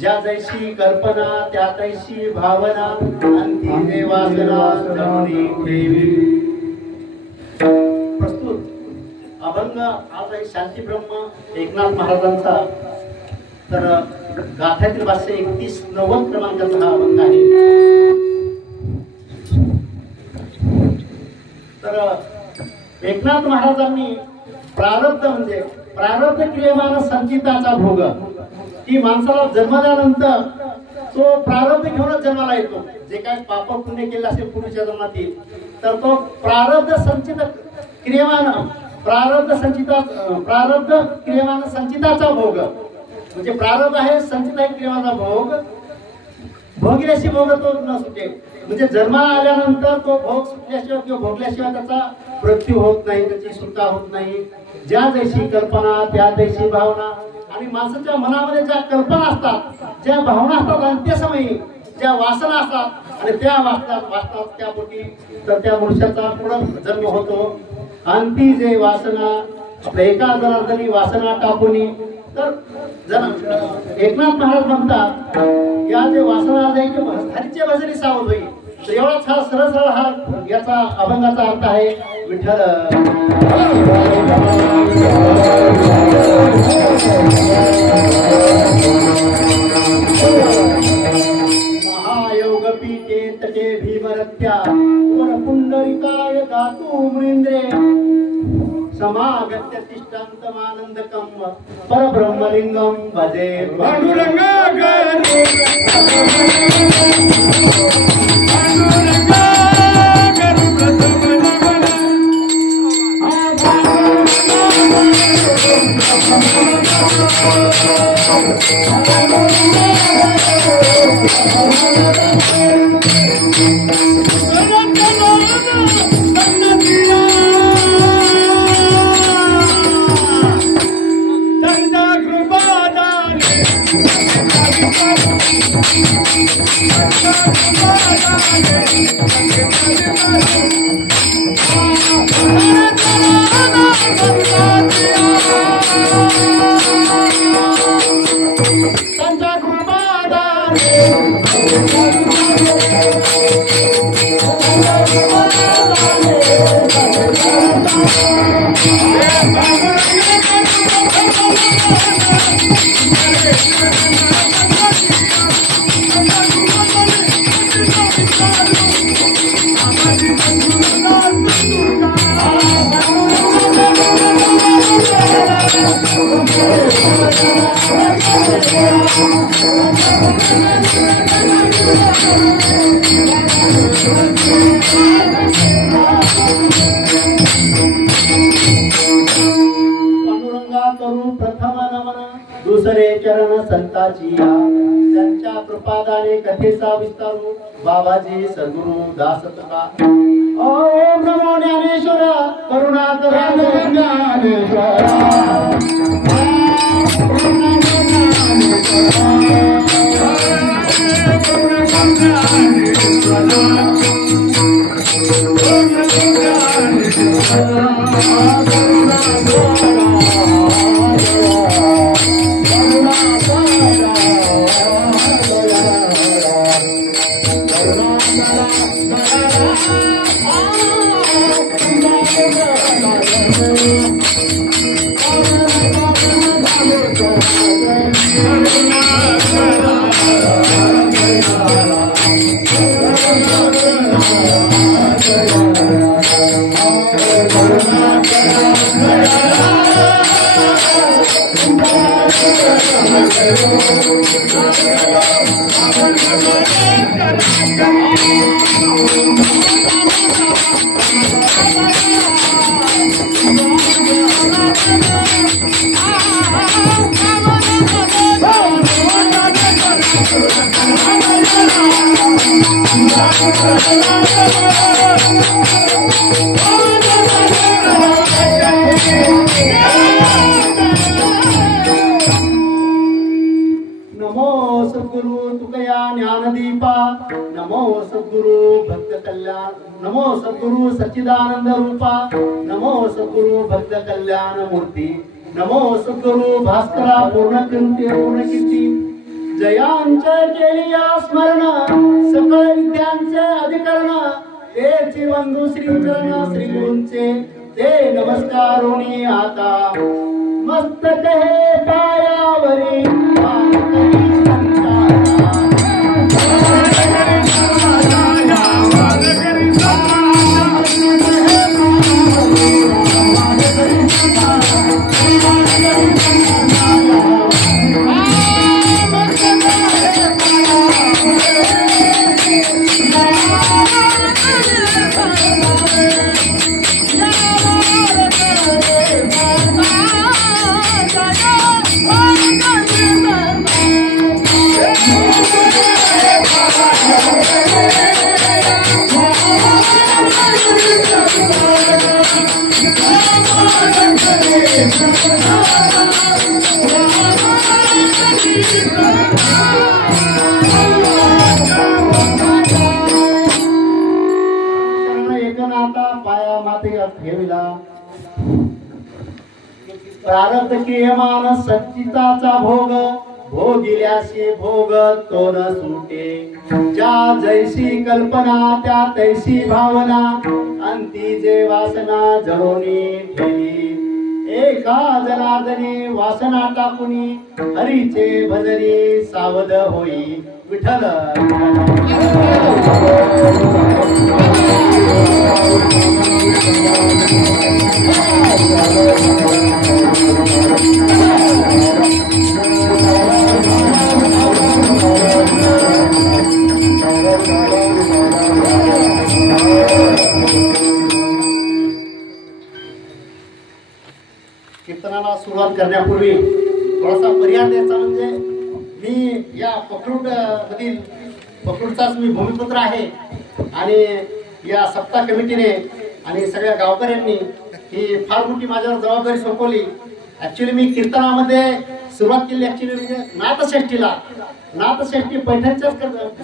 ज्या जैसी कल्पना त्या तैसी भावना अंती जे वासना जमनी ठेवी। प्रस्तुत अभंग आज आहे शांती ब्रह्म एकनाथ महाराजांचा। तर गाथ्यातील 531 क्रमांकाचा हा अभंग आहे। तर एकनाथ महाराजांनी प्रारब्ध म्हणजे प्रारब्ध क्रियमान संचिताचा भोग, की माणसाला जन्मल्यानंतर तो प्रारब्ध घेऊनच जन्माला येतो. जे काय पाप पुण्य केले असेल पूर्वीच्या जन्मातील, तर तो प्रारब्ध संचित क्रियमान प्रारब्ध क्रियमान संचिताचा भोग म्हणजे प्रारब्ध आहे, संचित आहे क्रियमाचा भोग. भोगल्याशी भोग तो न सुटे, म्हणजे जन्माला आल्यानंतर तो भोग सुटल्याशिवाय किंवा भोगल्याशिवाय त्याचा मृत्यू होत नाही, त्याची सुटका होत नाही. ज्या जैशी कल्पना त्या जैशी भावना. आणि माणसाच्या मनामध्ये ज्या कल्पना असतात, ज्या भावना असतात, अंत्यसमयी ज्या वासना असतात आणि त्या वाचतात त्या पोटी तर त्या मनुष्याचा पुनर्जन्म होतो. अंती जे वासना आपल्या एका जनार्दनी वासना टाकून, तर एकनाथ महाराज म्हणतात या जे वासना हरीचे भजनी सावध होई. तर एवढाच हा सरळ सरळ हा याचा अभंगाचा अर्थ आहे. विठ्ठल महायोग पीठे तटे भीमरत्या पुंडरिकाय गातू मृंद्रे समागत्य तिष्ठन्तमानन्दकं परब्रह्मलिंगं भजे पांडुरंगा दुसरे चरण संताची त्यांच्या कृपादाने कथेचा विस्तारू बाबाजी सद्गुरु दास तुका. ओम नमो ज्ञानेश्वर करुणा करा ज्ञानेश्वर. नमो सद्गुरु तुकया ज्ञानदीपा. नमो सद्गुरु भक्त कल्याण. नमो सद्गुरु सच्चिदानंद रूपा. नमो सद्गुरु भक्त कल्याण मूर्ती. नमो सद्गुरु भास्करा पूर्ण कीर्ती. जयांचे केलिया स्मरण सकळ विद्यांचे अधिकरण. तेची बंधू श्री चरण श्री गुरूंचे ते नमस्कारोनी आता. मस्तक हे पायावरी माता पाया माते ठेविला प्रारब्ध क्रियमान संचिताचा भोग भोगिल्याशी भोग तो न सुटे ज्या जैसी कल्पना त्या तैसी भावना अंती जे वासना जळोनी ठेवी एका जनार्दनी वासना टाकुनी हरीचे भजनी सावध होई विठ्ठल कीर्तनाला सुरुवात करण्यापूर्वी थोडासा पर्याय द्यायचा म्हणजे मी या पखरूड मधील पखरूडचाच मी भूमिपुत्र आहे आणि या सप्ताह कमिटीने आणि सगळ्या गावकऱ्यांनी ही फार मोठी माझ्यावर जबाबदारी सोपवली. ऍक्च्युली मी कीर्तनामध्ये सुरुवात केली ऍक्च्युली म्हणजे नाथषष्ठी पैठणच्याच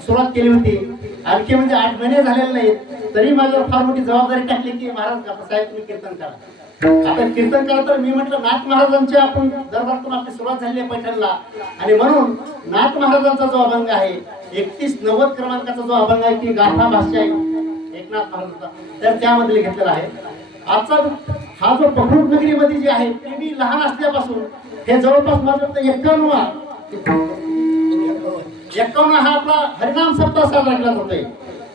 सुरुवात केली होती. आणखी म्हणजे 8 महिने झालेले नाहीत तरी माझ्यावर फार मोठी जबाबदारी टाकली की महाराज साहेब तुम्ही कीर्तन करा. आता कीर्तन करा तर मी म्हटलं नाथ महाराजांचे आपण दरबारातून आपली सुरुवात झाली आहे पैठणला आणि म्हणून नाथ महाराजांचा जो अभंग आहे 3190 क्रमांकाचा जो अभंग आहे की गाथा भाष्य आहे एकनाथ महाराजांचा तर त्यामध्ये घेतलेला आहे. आजचा हा जो पखरूड नगरीमध्ये जे आहे ते मी लहान असल्यापासून हे जवळपास माझं 51 हा आपला हरिनाम सप्ताह साजरा केला जातोय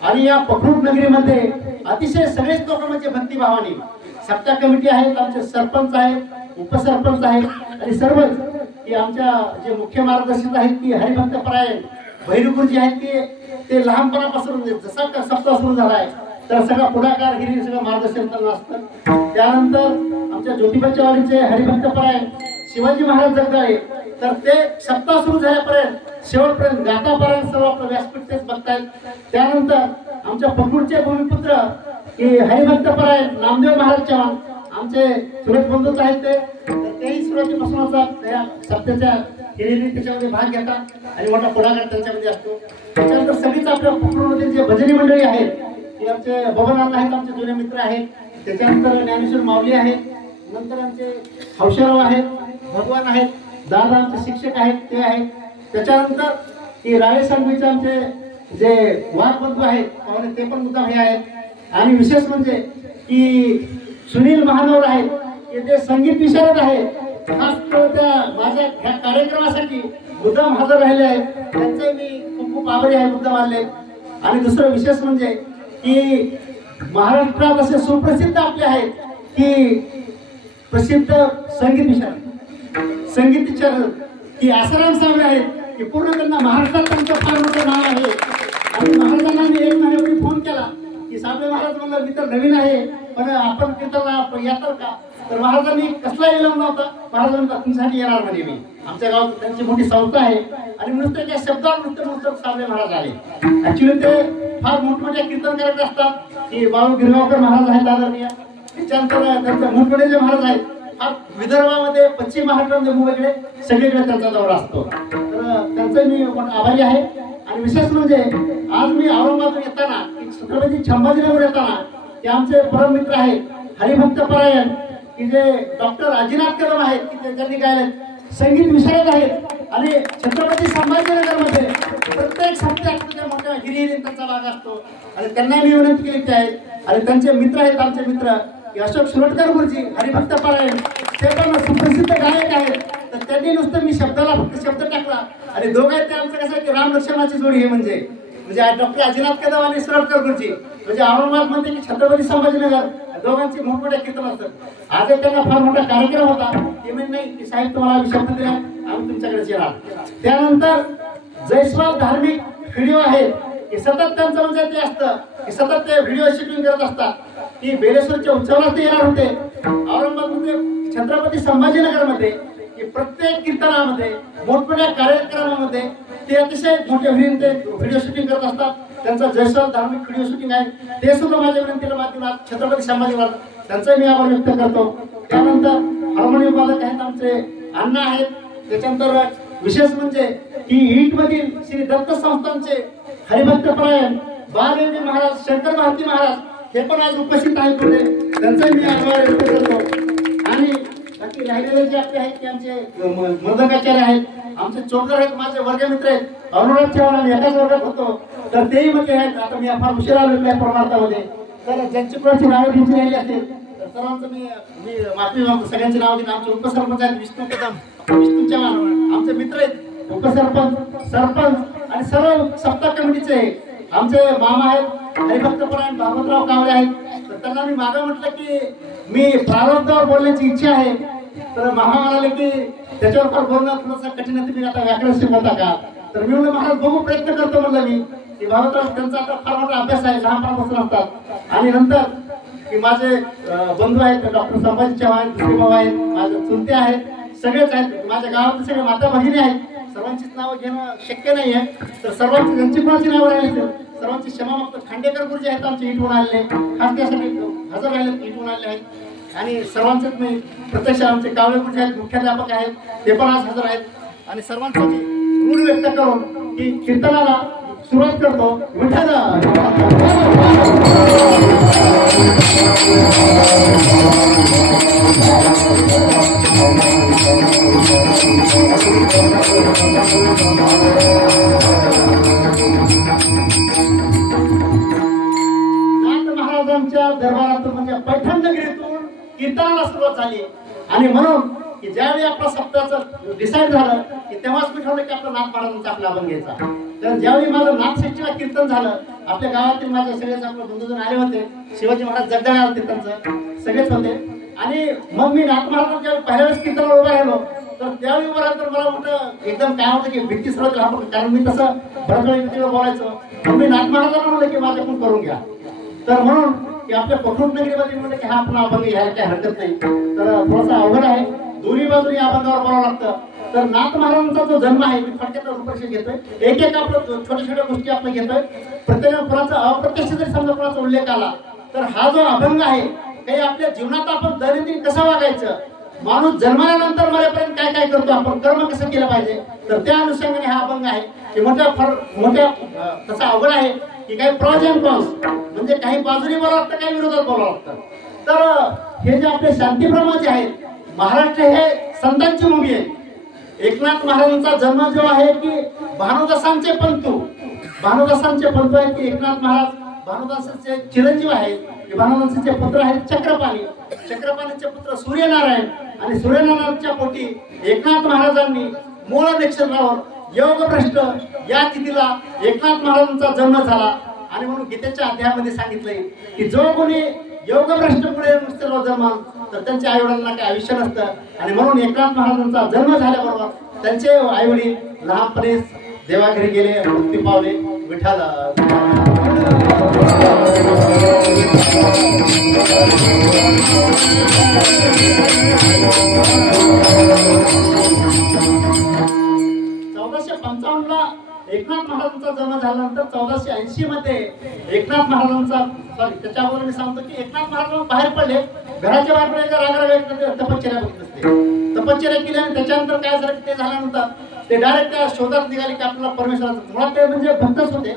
आणि या पखरूड नगरीमध्ये अतिशय सगळेच लोक म्हणजे भक्तिभावाने सप्ताह कमिटी आहेत आमचे सरपंच आहेत उपसरपंच आहेत आणि सर्वच की आमच्या जे मुख्य मार्गदर्शक आहेत की हरिभक्तपरायण भैरवगुरुजी आहेत ते लहानपणापासून जसा सप्ताह सुरू झाला आहे तर सगळा पुढाकार गिरी सगळं मार्गदर्शन करणं असतं. त्यानंतर आमच्या ज्योतिबाच्या वाडीचे हरिभक्तपरायण शिवाजी महाराज जगदाळे तर ते सप्ताह सुरू झाल्यापर्यंत शेवटपर्यंत गातापर्यंत सर्व आपलं व्यासपीठ तेच बघतायत. त्यानंतर आमच्या पखरूडचे भूमिपुत्र की हरिभक्तपरायण नामदेव महाराज चव्हाण आमचे सुरेश बंधूच आहेत तेही सुरुवातीपासूनच या सप्त्याच्या हिरिरी त्याच्यामध्ये भाग घेतात आणि मोठा पुढाकार त्यांच्यामध्ये असतो. त्याच्यानंतर सगळीच आपल्या पखरूडमध्ये जे भजनी मंडळी आहेत की आमचे बबनराव आहेत आमचे जुने मित्र आहेत. त्याच्यानंतर ज्ञानेश्वर माऊली आहेत. नंतर आमचे हौशेराव आहेत भगवान आहेत दादा आमचे शिक्षक आहेत ते आहेत. त्याच्यानंतर की राळे सांगवीचे आमचे जे वाघबंधू आहेत ते पण मुद्दाम हे आहेत. आणि विशेष म्हणजे की सुनील महानवर आहेत की ते संगीत विशारद आहेत खास त्या माझ्या ह्या कार्यक्रमासाठी मुद्दाम हजर राहिले आहेत त्यांचे मी खूप खूप आभारी आहे मुद्दाम आले. आणि दुसरं विशेष म्हणजे की महाराष्ट्रात असे सुप्रसिद्ध आपले आहेत की प्रसिद्ध संगीत विशारद की आसाराम साहेब आहेत की पूर्ण त्यांना महाराष्ट्रात त्यांचं फार मोठं नाव आहे. आणि महाराजांना मी 1 महिन्यापूर्वी फोन केला की साबळे महाराज म्हणलं मी तर नवीन आहे पण आपण कीर्तनाला येतात का तर महाराजांनी कसला इलाम नव्हता. महाराज म्हणतात तुमच्यासाठी येणार म्हणे मी आमच्या गावात त्यांची मोठी संस्था आहे आणि नुसतं त्या शब्दावर नुसतं साबळे महाराज आले. ऍक्च्युली ते फार मोठमोठ्या कीर्तन करत असतात की बाळू गिरगावकर महाराज आहेत आदरणीय. त्याच्यानंतर त्यांचे मुंडकडे जे महाराज आहेत फार विदर्भामध्ये पश्चिम महाराष्ट्रामध्ये मुंबईकडे सगळीकडे त्यांचा दौरा असतो तर त्यांचा मी आभारी आहे. आणि विशेष म्हणजे आज मी औरंगाबाद येताना छत्रपती संभाजीनगर येताना ते आमचे परम मित्र आहेत हरिभक्तपरायण की जे डॉक्टर अजिनाथ कदम आहेत की त्यांनी गायले संगीत विशारद आहेत आणि छत्रपती संभाजीनगर मध्ये प्रत्येक सप्त्यात मोठ्या हिरिहिरीत त्यांचा भाग असतो आणि त्यांना मी विनंती केली आहेत. आणि त्यांचे मित्र आहेत आमचे मित्र अशोक सुरटकर गुरुजी हरिभक्तपरायण ते पण सुप्रसिद्ध गायक आहेत तर त्यांनी नुसतं मी शब्दाला फक्त शब्द टाकला आणि दोघं ते आमचं कसं की राम लक्ष्मणाची जोडी हे म्हणजे डॉक्टर अजिनाथ कदम आणि सुरटकर गुरुजी म्हणजे औरंगाबाद मध्ये की छत्रपती संभाजीनगर दोघांचे मोठमोठ्या कीर्तन असतात. आज त्यांना फार मोठा कार्यक्रम होता ते म्हणजे नाही की साहेब तुम्हाला शब्द दिला आम्ही तुमच्याकडे येणार. त्यानंतर जयस्वाल धार्मिक व्हिडिओ आहेत की सतत त्यांचं म्हणजे ते असतं की सतत ते व्हिडिओ शूटिंग करत असतात की बेलेश्वरच्या उत्सवाला ते येणार होते औरंगाबादमध्ये छत्रपती संभाजीनगरमध्ये की प्रत्येक कीर्तनामध्ये मोठमोठ्या कार्यक्रमामध्ये ते अतिशय मोठे व्हिडिओ शूटिंग करत असतात. त्यांचा जयस्वाल धार्मिक व्हिडिओ शूटिंग आहे ते सुद्धा माझ्या विनंतीला माध्यमात छत्रपती संभाजीनगर त्यांचा मी आभार व्यक्त करतो. त्यानंतर हार्मोनियम वादक आहेत आमचे अण्णा आहेत. त्याच्यानंतर विशेष म्हणजे की ईट मधील श्री दत्त संस्थानचे हरिभक्तपरायण बालयोगी महाराज शंकर भारती महाराज हे पण आज उपस्थित आहेत पुढे, त्यांचा मी आभार व्यक्त करतो. आणि बाकी राहिलेले जे आपले आहेत ते आमचे मदकाचार्य आहेत, आमचे चोरकर आहेत, माझे वर्गमित्र आहेत. अनुराग चव्हाण आम्ही एकाच वर्गात होतो, तर तेही म्हणजे आहेत. आता मी फार उशिरा आलो त्या परमार्थामध्ये, तर ज्यांची कोणाची नावं घ्यायची राहिली असेल तर सर्वांचं मी माफी मागतो. सगळ्यांची नावं घेऊन आमचे उपसरपंच आहेत विष्णू कदम, विष्णू चव्हाण आमचे मित्र आहेत, उपसरपंच, सरपंच आणि सर्व सप्ताह कमिटीचे आमचे मामा आहेत हरिभक्तपरायण भागवतराव कावळे आहेत. तर त्यांना मी मागं म्हटलं की मी प्रारंभावर बोलण्याची इच्छा आहे, तर मामा म्हणाले की त्याच्यावर फार बोलणं थोडंसं कठीण आहे, तुम्ही आता व्याकरण शिकवता का? तर मी म्हणलं महाराज बघू प्रयत्न करतो म्हणलं मी की भागवतराव त्यांचा आता फार मोठा अभ्यास आहे, लहानपणापासून असतात. आणि नंतर की माझे बंधू आहेत डॉक्टर संभाजी चव्हाण, दुसरे भाऊ आहेत, माझे चुलते आहेत, सगळेच आहेत, माझ्या गावातले सगळे माता भगिनी आहेत. सर्वांचीच नावं घेणं शक्य नाही आहे, तर सर्वांची ज्यांची कोणाची नावं राहिली सर्वांची क्षमा मागतो. खांडेकर गुरुजी आहेत आमचे इटवून आलेले, खास त्यासाठी हजर राहिले इटवून आले आहेत. आणि सर्वांचेच मी प्रत्यक्ष आमचे कावळे गुरुजी आहेत, मुख्याध्यापक आहेत, ते पण आज हजर आहेत. आणि सर्वांचं मी ऋण व्यक्त करून की कीर्तनाला सुरुवात करतो. विठ्ठल महाराजांच्या दरबारातून म्हणजे पैठण नगरीतून कीर्तनाला सुरुवात झाली. आणि म्हणून की ज्यावेळी आपलं सप्ताहाचं डिसाईड झालं की तेव्हाच मी ठरवलं की आपलं नाथ महाराजांचा आपला अभंग घ्यायचा. तर ज्यावेळी माझं नाथषष्ठीला कीर्तन झालं, आपल्या गावातील माझे सगळेच आपले बंधूजन आले होते, शिवाजी महाराज जगदाळे आले होते, त्यांचं सगळेच होते. आणि मग मी नाथ महाराजांच्या पहिल्या वेळेस कीर्तनाला उभा राहिलो, तर त्यावेळी उभं राहिलं तर मला मोठं एकदम काय होतं की भीती सर्वात लहान, कारण मी तसं बऱ्याच वेळी बोलायचो. मग मी नाथ महाराजांना म्हणलं की माझ्याकडून करून घ्या. तर म्हणून की आपल्या कोथरूड नगरीमध्ये म्हणलं की हा आपण अभंग घ्यायला काही हरकत नाही, तर थोडासा अवघड आहे, दोन्ही बाजूनी अभंगावर बोलावं लागतं. तर नाथ महाराजांचा जो जन्म आहे मी थोडक्यात रूपरेषेत घेतोय, एक एक आपलं छोट्या छोट्या गोष्टी आपण घेतोय. प्रत्येक कोणाचा अप्रत्यक्ष जरी समजा कोणाचा उल्लेख आला तर हा जो अभंग आहे काही आपल्या जीवनात आपण दैनंदिन कसं वागायचं, माणूस जन्माल्यानंतर मरेपर्यंत काय काय करतो, आपण कर्म कसं केलं पाहिजे, तर त्या अनुषंगाने हा अभंग आहे. की मोठ्या तसा अवघड आहे की काही प्रॉज अँड कॉन्स म्हणजे काही बाजूने बोलावं लागतं, काही विरोधात बोलावं लागतं. तर हे जे आपले शांतीप्रमाण जे आहेत, महाराष्ट्र हे संतांची भूमी आहे. एकनाथ महाराजांचा जन्म जो आहे की भानुदासांचे पंतू आहेत की एकनाथ महाराज भानुदासांचे चिरंजीव आहेत, की भानुदासांचे पुत्र आहेत चक्रपाणीचे पुत्र सूर्यनारायण. आणि सूर्यनारायणच्या पोटी एकनाथ महाराजांनी मूळ नक्षत्रावर योगभ्रष्ट या तिथीला एकनाथ महाराजांचा जन्म झाला. आणि म्हणून गीतेच्या अध्यायामध्ये सांगितलंय की जो कोणी योगभ्रष्ट पुढे नुसतं जन्म तर त्यांच्या आई वडिलांना काही आयुष्य नसतं. आणि म्हणून एकनाथ महाराजांचा जन्म झाल्याबरोबर त्यांचे आई वडील लहानपणीच देवाघरी गेले, मुक्ती पावले. विठ्ठल एकनाथ महाराजांचा जन्म झाल्यानंतर 1480 मध्ये एकनाथ महाराजांचा त्याच्यावर मी सांगतो की एकनाथ महाराज बाहेर पडले, घराच्या बाहेर पडले, रागराग तपश्चर्या बघितली असते. तपश्चर्या केली आणि त्याच्यानंतर काय झालं ते झाल्यानंतर ते डायरेक्ट त्या शोधात निघाले की आपल्याला परमेश्वराचं मुळात ते म्हणजे भक्तच होते,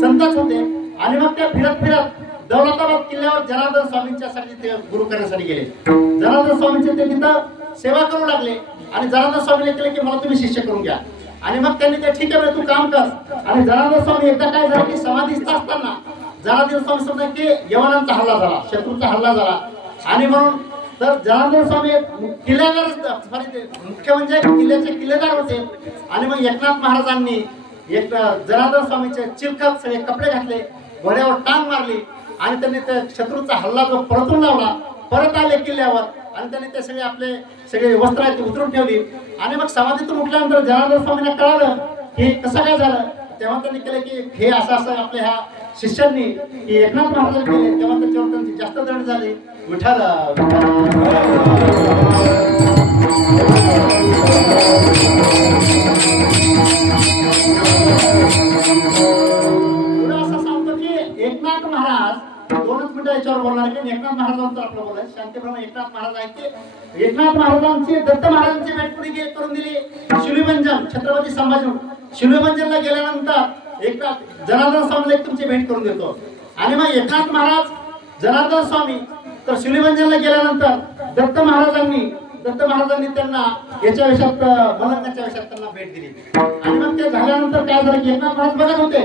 संतच होते. आणि मग त्या फिरत दौलताबाद किल्ल्यावर जनार्दन स्वामींच्यासाठी ते गुरु करण्यासाठी गेले. जनार्दन स्वामींचे ते तिथं सेवा करू लागले आणि जनार्दन स्वामीने केले की मला तुम्ही शिष्य करून घ्या. आणि मग त्यांनी ते ठीक आहे तू काम कर. आणि जनार्दन स्वामी एकदा काय झालं की समाधीस्थ असताना जनार्दन स्वामी समजा की यवनांचा हल्ला झाला, शत्रूचा हल्ला झाला. आणि म्हणून तर जनार्दन स्वामी किल्लेदार मुख्य म्हणजे किल्ल्याचे किल्लेदार होते. आणि मग एकनाथ महाराजांनी एक जनार्दन स्वामीचे चिरखत सगळे कपडे घातले, घोड्यावर टांग मारली आणि त्यांनी त्या शत्रूचा हल्ला जो परतून लावला, परत आले किल्ल्यावर आणि त्यांनी ते सगळे आपले सगळे वस्त्र आहेत उतरून ठेवली. आणि मग समाधीतून उठल्यानंतर जनार्दन स्वामींना कळालं की कसं काय झालं. तेव्हा त्यांनी केलं की हे असं आपल्या ह्या शिष्यांनी की एकनाथ महाराज केले, तेव्हा त्याच्यावर त्यांची जास्त दंड झाली. विठ्ठल असं सांगतो की एकनाथ महाराज 2 मिनिटं याच्यावर बोलणार की एकनाथ महाराजांचं आपलं बोलायचं शांतीप्रमाणे. एकनाथ महाराज आहेत ते एकनाथ महाराजांची दत्त महाराजांची भेट पुढे करून दिली. शिवभंजन छत्रपती संभाजी शिवभंजनला गेल्यानंतर एकनाथ जनार्दन स्वामीला तुमची भेट करून देतो. आणि मग एकनाथ महाराज जनार्दन स्वामी तर शिवलिंगला गेल्यानंतर दत्त महाराजांनी त्यांना याच्या वेशात मलंगाच्या वेशात त्यांना भेट दिली आणि मग ते झाल्यानंतर काय झालं की एकनाथ महाराज बघत होते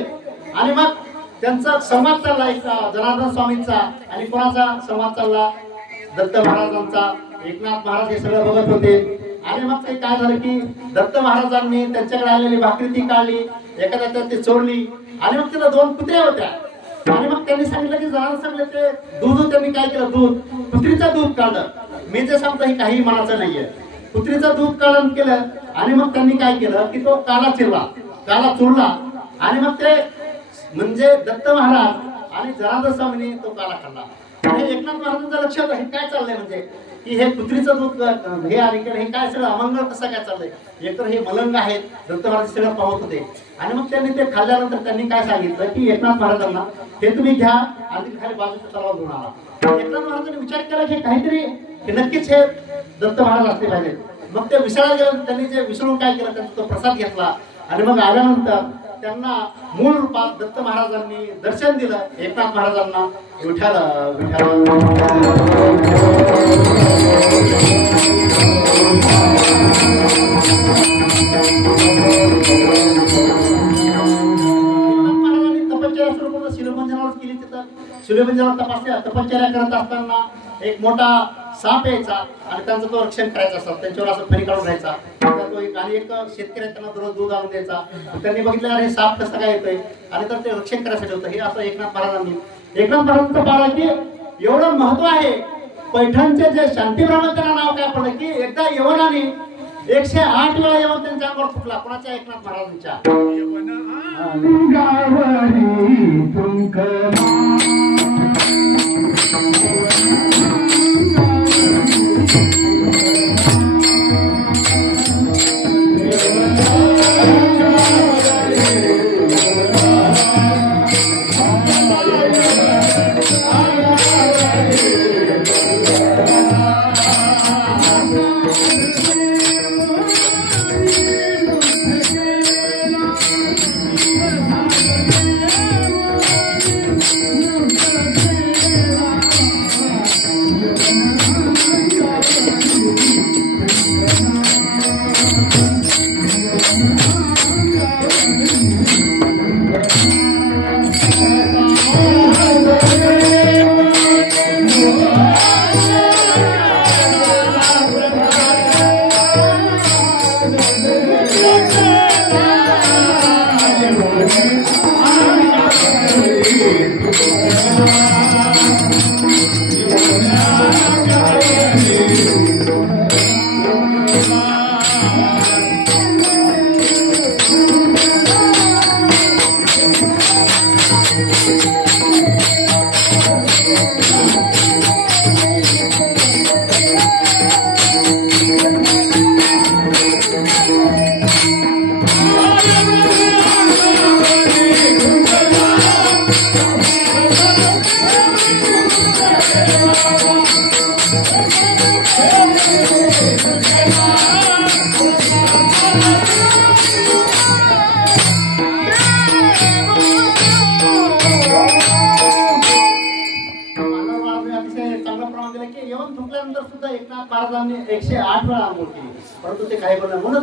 आणि मग त्यांचा संवाद चालला एक जनार्दन स्वामींचा आणि कोणाचा संवाद चालला दत्त महाराजांचा एकनाथ महाराज हे सगळं बघत होते आणि मग ते काय झालं की दत्त महाराजांनी त्यांच्याकडे आलेली भाकरी ती काढली एखाद्या ती चोरली आणि मग तिला 2 कुत्र्या होत्या आणि मग त्यांनी सांगितलं की जनार्दन सांगितलं ते दूध त्यांनी काय केलं दूध कुत्रीचं दूध काढलं मी जे सांगतो हे काही मनाचं नाहीये कुत्रीचं दूध काढून केलं आणि मग त्यांनी काय केलं की तो काला चुरला आणि मग ते म्हणजे दत्त महाराज आणि जनार्दन स्वामींनी तो काला खाल्ला आणि एकनाथ महाराजांचं लक्षात हे काय चाललंय म्हणजे की हे कुत्रीचं दूध हे आणि हे काय सगळं अमंगळ कसं काय चाललंय एकतर हे मलंग आहेत दत्त महाराज सगळं पाहत होते आणि मग त्यांनी ते खाल्ल्यानंतर त्यांनी काय सांगितलं की एकनाथ महाराजांना हे तुम्ही घ्या आणि खाली बाजूच्या तलावात घेऊन आला एकनाथ महाराजांनी विचार केला की काहीतरी नक्कीच हे दत्त महाराज असले पाहिजे मग ते विसरायला गेलं त्यांनी जे विसरून काय केलं त्यांचा तो प्रसाद घेतला आणि मग आल्यानंतर त्यांना मूळ रूपात दत्त महाराजांनी दर्शन दिलं एकनाथ महाराजांना विठ्ठल महाराजांनी तपश्चर्या सुरू करून शिवलिंगावर केली तिथं शिवलिंगावर तपश्चर्या करत असताना एक मोठा साप यायचा आणि त्यांचं तो रक्षण करायचा असतात त्यांच्यावर असं फणी काढून घ्यायचा तो एक शेतकरी त्यांना दररोज दूध आणून द्यायचा त्यांनी बघितलं अरे साप कसं काय येतोय आणि तर ते रक्षण करायसाठी होतं हे असं एकनाथ महाराजांचं पारा की एवढं महत्व आहे पैठणचे जे शांती ब्रह्म त्यांना नाव काय पडलं की एकदा यवनाने 108 वेळा येऊन त्यांच्या अंगावर फुटला कोणाच्या एकनाथ महाराजांच्या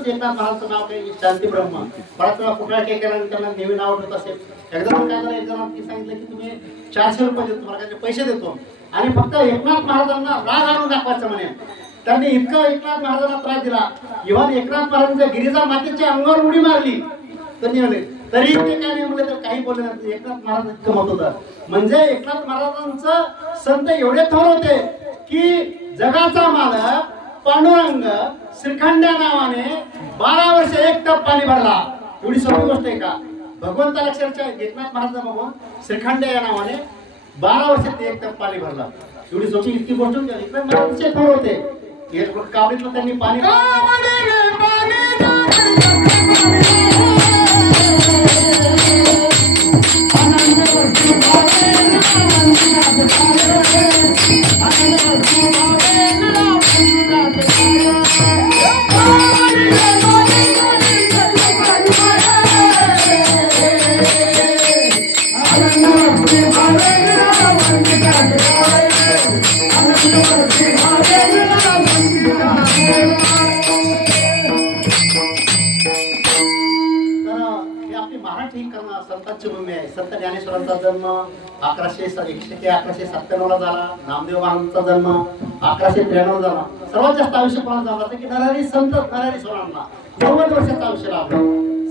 एकनाथ महाराजचं नाव काही शांती ब्रह्म बराच वेळा कुठला त्यांना नेहमी नाव ठेवत असेल एकदा काय झालं एक जणांनी सांगितलं की तुम्ही 400 रुपये देतो तुम्हाला काही पैसे देतो आणि फक्त एकनाथ महाराजांना राग आणून दाखवायचं म्हणे त्यांनी इतकं एकनाथ महाराजांना त्रास दिला इव्हन एकनाथ महाराजांच्या गिरिजा मातेच्या अंगावर उडी मारली तरी ते काय नाही म्हणले तर काही बोलले नाही एकनाथ महाराज इतकं मत होतं म्हणजे एकनाथ महाराजांचं संत एवढे थोर होते की जगाचा मालक पांडुरंग श्रीखंड्या नावाने 12 वर्ष 1 टप पाणी भरला एवढी सोपी गोष्ट आहे का भगवंताला अक्षरशः एकनाथ महाराज बघून श्रीखंड्या या नावाने 12 वर्ष 1 टप पाणी भरला एवढी सोपी इतकी गोष्ट एकनाथ महाराजांचे थोर होते कावडीतलं त्यांनी पाणी Thank you. संतांची भूमी आहे. संत ज्ञानेश्वरांचा जन्म 1197 ला झाला. नामदेव महाराजांचा जन्म 1193 झाला. सर्वात जास्त आयुष्य कोणाला झालं की नरहरी संत नरहरी सोनांना 90 वर्षाचं आयुष्य लाभलं.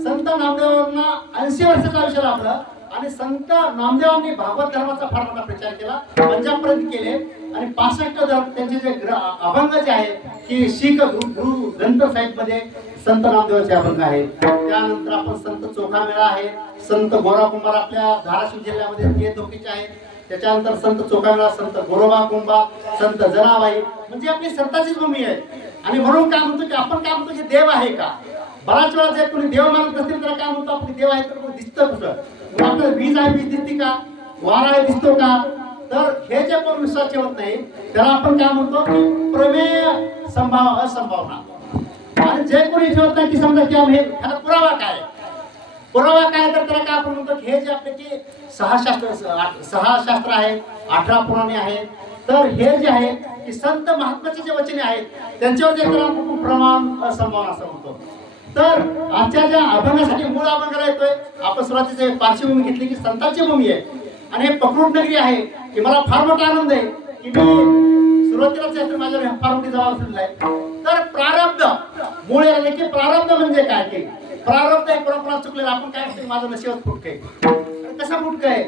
संत नामदेवांना 80 वर्षाचं आयुष्य लाभलं. आणि संत नामदेवांनी भागवत धर्माचा फार मोठा प्रचार केला, पंजाबपर्यंत केले. आणि 65 त्यांचे जे अभंग जे आहेत की शीख गुरु ग्रंथ साहिब मध्ये संत नामदेवाचे अभंग आहेत. त्यानंतर आपण संत चोखामेळा आहे, संत गोरा कुंभार आपल्या धाराशिव जिल्ह्यामध्ये ते धोकीचे आहेत. त्याच्यानंतर संत चोखामेळा, संत गोरोबा कुंभा, संत जनाबाई, म्हणजे आपली संतांचीच भूमी आहे. आणि म्हणून काय म्हणतो की आपण काय म्हणतो की देव आहे का? बराच वेळा जे कोणी देव मानत नसतील तर काय म्हणतो आपण देव आहे तर दिसतं कुठं? आपल्याला वीज आहे, वीज दिसते का? वारा आहे दिसतो का? तर हे जे कोण विश्वास ठेवत नाही त्याला आपण काय म्हणतो की प्रमेय संभाव असंभावना. आणि जे कोणी ठेवत नाही की समजा की हे ह्याला पुरावा काय? पुरावा काय तर त्याला काय आपण म्हणतो की हे जे आपले की 6 शास्त्र आहेत, 18 पुराणे आहेत. तर हे जे आहे की संत महात्म्याचे जे वचने आहेत त्यांच्यावर जे त्याला प्रमाण असंभावना असं म्हणतो. तर आजच्या ज्या अभंगासाठी मूळ अभंगाला येतोय आपण सुरुवातीची पार्श्वभूमी घेतली की संतांची भूमी आहे. आणि हे पकडून नगरी आहे की मला फार मोठा आनंद आहे की मी सुरुवातीलाच माझ्यावर फार मोठी जबाबदारी आहे. तर प्रारब्ध मूळ आहे की प्रारब्ध म्हणजे काय की प्रारब्ध आहे कोणा चुकलेलं आपण काय म्हणतो माझं नशीबच फुटकंय. कसं फुटकंय?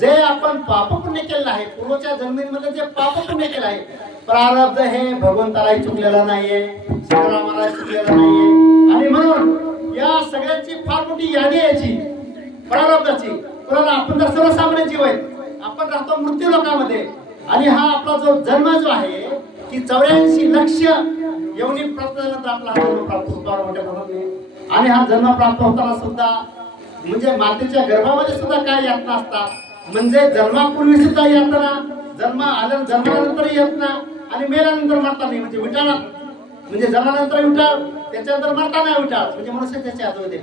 जे आपण पाप पुण्य केलेलं आहे पूर्वच्या जन्मीमध्ये जे पाप पुण्य केलं आहे प्रारब्ध हे भगवंतालाही चुकलेलं नाहीये, श्रीरामाला चुकलेलं नाहीये. आणि म्हणून या सगळ्यांची फार मोठी यादी यायची प्रारब्धाची. कोणाला आपण तर सर्वसामान्य जीव आहे, आपण राहतो मृत्यू लोकांमध्ये. आणि हा आपला जो जन्म जो आहे की 84 लक्ष एवढी प्राप्त झाल्यानंतर आपला जन्म प्राप्त होतो मोठ्या प्रमाणाने. आणि हा जन्म प्राप्त होताना सुद्धा म्हणजे मातेच्या गर्भामध्ये सुद्धा काय यातना असतात, म्हणजे जन्मापूर्वी सुद्धा यातना, जन्मानंतर यातना आणि मेल्यानंतर मरता नाही म्हणजे विटाळा, म्हणजे जन्मानंतर विटाळ त्याच्यानंतर मरता नाही विटाळ म्हणजे मनुष्य त्याच्या हात होते.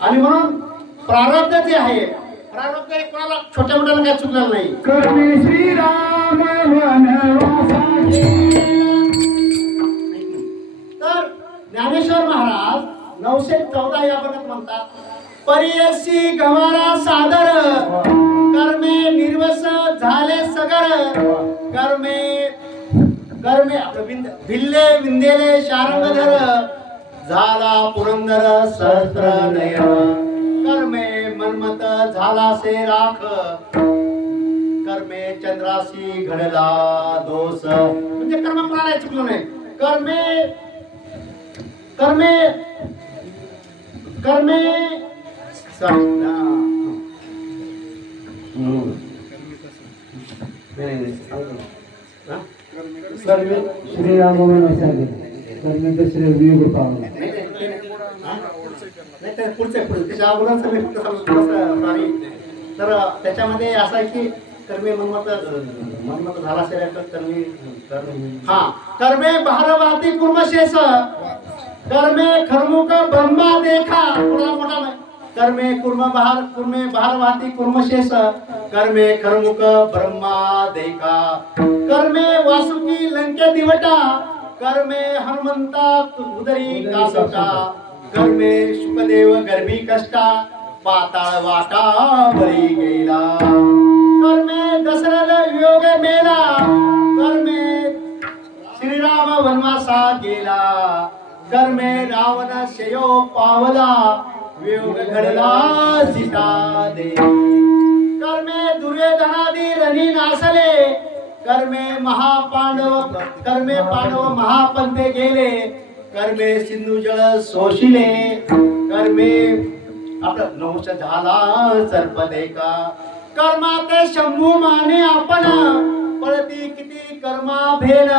आणि म्हणून प्रारब्ध जे आहे प्रारब्ध हे कोणाला छोट्या मोठ्याला काय चुकलेलं नाही. कर्मे श्रीराम वनवासाचे. तर ज्ञानेश्वर महाराज 914 या बघत म्हणतात परियसी गवारा सादर कर्मे निर्वस झाले सगर कर्मे भिल्ले विंदेले शारंगधर झाला पुरंदर सहस्र नयन कर्मे मनमत झाला से राख कर्मे चंद्रासी घडला दोष. म्हणजे कर्म कोणाला चुकलो नाही. कर्मे श्रीराम वनवासाचे कर्मे तर श्री वियोग पावला. तर त्याच्यामध्ये असं आहे की कर्मे मनमत झाला कर्मे भारवाती कुर्मशेष कर्मे खरमुख ब्रह्मा देखा मोठा नाही. कर्मे कर्मे भारवाती कुर्मशेष कर्मे खरमुख ब्रह्मा देखा कर्मे वासुकी लंके दिवटा कर्मे हनुमंता उदरी कासटा कर्मे शुकदेव गर्भी कष्टा पाताळ वाटा बळी गेला कर्मे दशरथ वियोग मेला कर्मे श्रीराम वनवासा गेला कर्मे रावण शयो पावला वियोग घडला सीता देवी कर्मे दुर्योधनादी रणी नासले कर्मे पांडव महापंथे गेले कर्मे सिंधू जळ शोषिले कर्मे आपला नवश झाला सर्प देखा कर्माते शंभू माने आपण पळती किती कर्मा भेन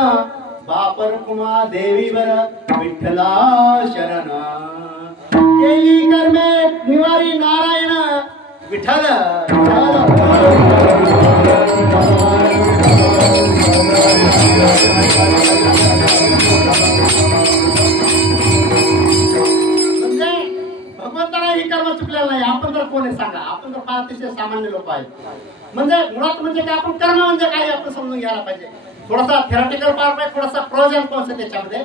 बापर कुमा देवीवर विठ्ठला शरण केली कर्मे निवारी नारायण विठ्ठल कर्म चुकलेला नाही. आपण तर कोण आहे सांगा? आपण तर फार अतिशय सामान्य लोक आहेत. म्हणजे मुळात म्हणजे काय आपण कर्म म्हणजे काय आपण समजून घ्यायला पाहिजे. थोडासा थेरॉटिकल पार्ट आहे, थोडासा प्रोजन पार्ट आहे त्याच्यामध्ये.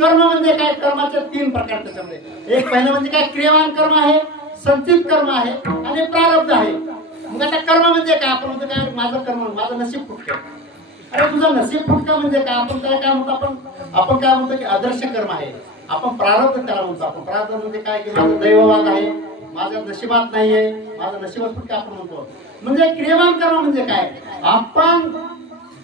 कर्म म्हणजे काय? कर्माचे 3 प्रकार त्याच्यामध्ये. एक पहिलं म्हणजे काय क्रियावान कर्म आहे, संचित कर्म आहे आणि प्रारब्ध आहे. मग आता कर्म म्हणजे काय? आपण म्हणतो काय माझं कर्म, माझं नशीब फुटकं. अरे तुझं नशीब फुटकं म्हणजे काय? आपण काय म्हणतो, आपण काय म्हणतो की अदृश्य कर्म आहे. आपण प्रारब्ध त्याला म्हणतो. आपण प्रारब्ध म्हणजे काय की माझं दैववाद आहे, माझ्या नशिबात नाहीये, माझं नशिबात फुटकं आपण म्हणतो. म्हणजे क्रियमान कर्म म्हणजे काय? आपण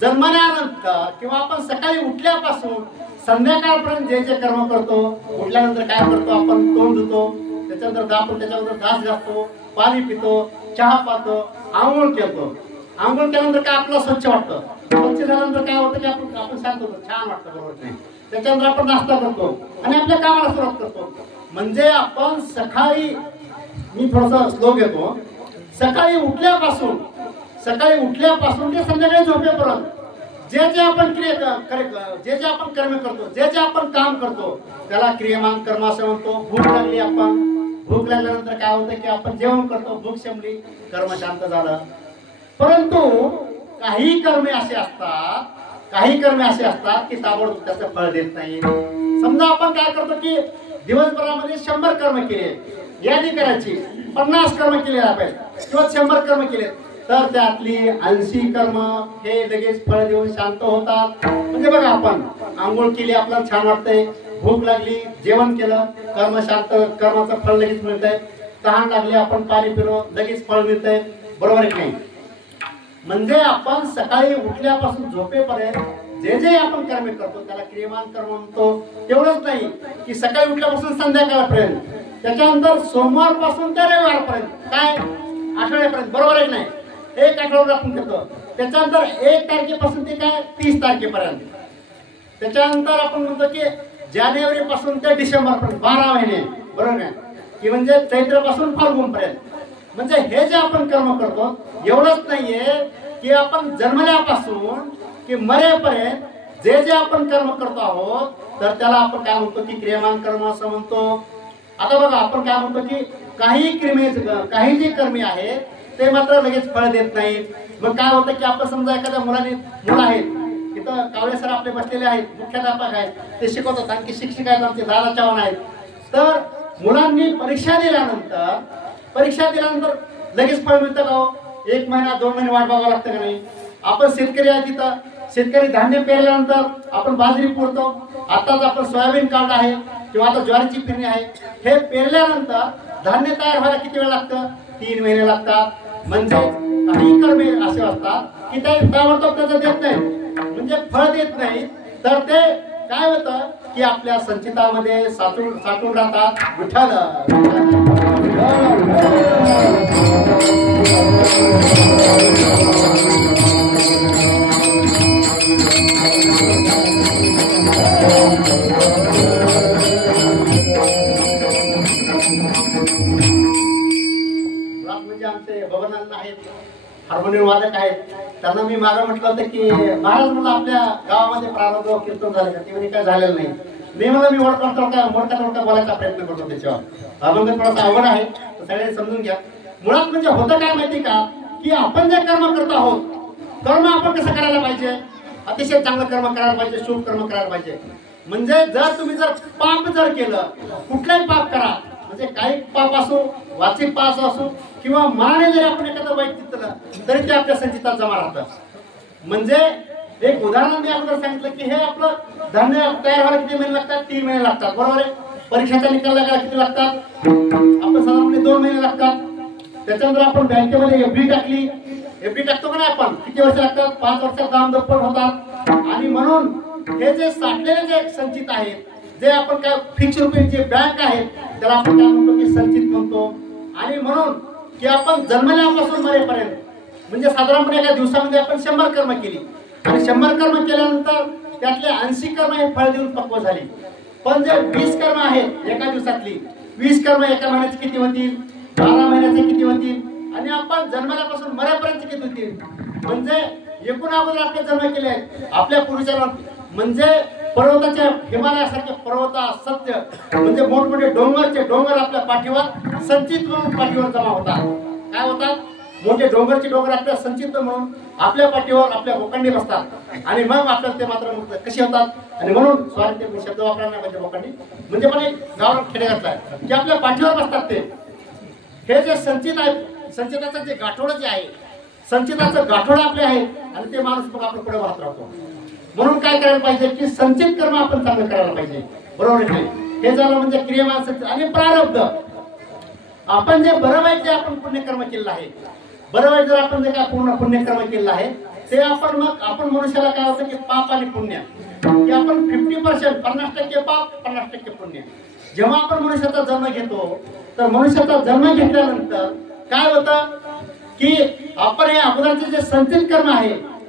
जन्मल्यानंतर किंवा आपण सकाळी उठल्यापासून संध्याकाळपर्यंत जे जे कर्म करतो, उठल्यानंतर काय करतो, आपण तोंड धुतो, त्याच्यानंतर आपण त्याच्यानंतर दास घासतो, पाणी पितो, चहा पाहतो, आंघोळ करतो. आंघोळ केल्यानंतर काय आपलं स्वच्छ वाटतं. स्वच्छ झाल्यानंतर काय होतं की आपण शांत होतो, छान वाटतं, बरोबर नाही. त्याच्यानंतर आपण नाश्ता करतो आणि आपल्या कामाला सुरुवात करतो. म्हणजे आपण सकाळी, मी थोडासा स्लो घेतो, सकाळी उठल्यापासून ते संध्याकाळी झोपेपर्यंत जे जे आपण जे जे आपण कर्म करतो, जे जे आपण काम करतो त्याला क्रियमान कर्म असं म्हणतो. भूक लागली, भूक लागल्यानंतर काय होतं की आपण जेवण करतो, भूक शमली, कर्म शांत झालं. परंतु काही कर्मे असे असतात की ताबडतोब त्याचं फळ देत नाही. समजा आपण काय करतो की दिवसभरामध्ये 100 कर्म केले, यादी करायची, 50 कर्म केले आपण किंवा 100 कर्म केले, तर त्यातली 80 कर्म हे लगेच फळ देऊन शांत होतात. म्हणजे बघा, आपण आंघोळ केली, आपल्याला छान वाटतंय, भूक लागली, जेवण केलं, कर्म शांत, कर्माचं फळ लगेच मिळतंय. तहान लागली, आपण पाणी पिलो, लगेच फळ मिळतंय, बरोबर आहे की नाही? म्हणजे आपण सकाळी उठल्यापासून झोपेपर्यंत जे जे आपण कर्म करतो त्याला क्रियमान कर्म म्हणतो. तेवढंच नाही की सकाळी उठल्यापासून संध्याकाळपर्यंत, त्याच्यानंतर सोमवारपासून ते रविवारपर्यंत, काय आठवड्यापर्यंत, बरोबर आहे की नाही? एक आठवडा आपण करतो. त्याच्यानंतर 1 तारखेपासून ते काय 30 तारखेपर्यंत. त्याच्यानंतर आपण म्हणतो की जानेवारी पासून ते डिसेंबर पर्यंत 12 महिने, बरोबर आहे की? म्हणजे चैत्रपासून फाल्गुन पर्यंत. म्हणजे हे जे आपण कर्म करतो, एवढंच नाहीये की आपण जन्मल्यापासून की मरेपर्यंत जे जे आपण कर्म करतो आहोत, तर त्याला आपण काय म्हणतो की क्रियमान कर्म असं म्हणतो. आता बघा, आपण काय म्हणतो की काही जी कर्मे आहेत ते मात्र लगेच फळ देत नाहीत. मग काय होतं की आपण समजा एखाद्या मुलं आहेत, तिथं कावळे सर आपले बसलेले आहेत, मुख्याध्यापक आहेत, ते शिकवतात, आणखी शिक्षक आहेत आमचे दादा चव्हाण आहेत. तर मुलांनी परीक्षा दिल्यानंतर लगेच फळ मिळतं का हो? 1 महिना 2 महिने वाट बघावं लागतं का नाही? आपण शेतकरी आहे, तिथं शेतकरी धान्य पेरल्यानंतर आपण बाजरी पुरतो, आताच आपण सोयाबीन काढलं आहे किंवा आता ज्वारीची पेरणी आहे, हे पेरल्यानंतर धान्य तयार व्हायला किती वेळ लागतं? 3 महिने लागतात. म्हणजे काही कर्मे असे असतात की ते ताबडतोब त्याचं देत नाही, म्हणजे फळ देत नाही. तर ते काय होतं की आपल्या संचितामध्ये साठून राहतात. विठ्ठल म्हणजे आमचे भवनांना आहेत, हार्मोनियम वादक आहेत, त्यांना मी मागं म्हटलं होतं की महाराज मला आपल्या गावामध्ये प्रारंभ कीर्तन झाले का? ते म्हणजे काय झालेलं नाही. मी मोठा बोलायचा प्रयत्न करतो त्याच्यावर. मग थोडासा आवड आहे, सगळ्यांनी समजून घ्या. मुळात म्हणजे होतं काय माहिती का की आपण जे कर्म करतो आहोत, कर्म आपण कसं करायला पाहिजे? अतिशय चांगलं कर्म करायला पाहिजे, शुभ कर्म करायला पाहिजे. म्हणजे तुम्ही पाप केलं, कुठलाही पाप करा, म्हणजे काही पाप असो, वाचिक पाप असो किंवा मनाने जरी आपण एखादं वाईट चिंतलं तरी ते आपल्या संचितात जमा राहतं. म्हणजे एक उदाहरण मी अगोदर सांगितलं की हे आपलं धान्य तयार व्हायला किती महिने लागतात? 3 महिने लागतात, बरोबर आहे? परीक्षेचा निकाल लागायला किती लागतात? आपण साधारणपणे 2 महिने लागतात. त्याच्यानंतर आपण बँकेमध्ये एफडी टाकली, एफडी टाकतो का नाही आपण, किती वर्ष लागतात? 5 वर्षात दाम दप्पट होतात. आणि म्हणून हे जे साठलेले जे संचित आहेत, जे आपण काय फिक्स रुपये जे बँक आहेत, त्याला आपण काय म्हणतो की संचित म्हणतो. आणि म्हणून की आपण जन्मल्यापासून मरेपर्यंत म्हणजे साधारणपणे एका दिवसामध्ये आपण 100 कर्म केली आणि 100 कर्म केल्यानंतर त्यातले 80 कर्म हे फळ देऊन पक्व झाली. पण जे 20 कर्म आहेत एका दिवसातली, 20 कर्म एका महिन्याचे किती होतील? 12 महिन्याचे किती होतील? आणि आपण जन्मल्यापासून मरेपर्यंत किती होतील? म्हणजे एकूण अगोदर आपले जन्म केले आहेत आपल्या पूर्वीच्या, म्हणजे पर्वताच्या हिमालयासारखे पर्वता सत्य, म्हणजे मोठमोठे डोंगर आपल्या पाठीवर संचित म्हणून पाठीवर जमा होतात. काय होतात? मोठे डोंगर आपल्या संचित म्हणून आपल्या पाठीवर आपल्या बोकांडी बसतात आणि मग आपल्याला ते मात्र कसे होतात. आणि म्हणून स्वारस्य शब्द वापरला नाही पाहिजे. बोकांडी म्हणजे पण एक गावात खेडे घातलाय की आपल्या पाठीवर बसतात ते. हे जे संचित आहे, संचिताचं जे गाठोडं जे आहे, संचिताचं गाठोडं आपले आहे आणि ते माणूस मग आपण पुढे वाहत राहतो. म्हणून काय करायला पाहिजे की संचित कर्म आपण चांगलं करायला पाहिजे. बरोबर आहे. हे झालं म्हणजे क्रियमान संचित. आणि प्रारब्ध, आपण जे बरं वाईट जे आपण पुण्यकर्म केलेलं आहे, बरं वाईट जर आपण जे काय पूर्ण पुण्यकर्म केलेलं आहे ते आपण मग आपण मनुष्याला काय होतं की पाप आणि पुण्य, की आपण 50% 50% पाप 50% पुण्य. जेव्हा आपण मनुष्याचा जन्म घेतो तर मनुष्याचा जन्म घेतल्यानंतर काय होतं की आपण हे अगोदरचे जे संचित कर्म आहे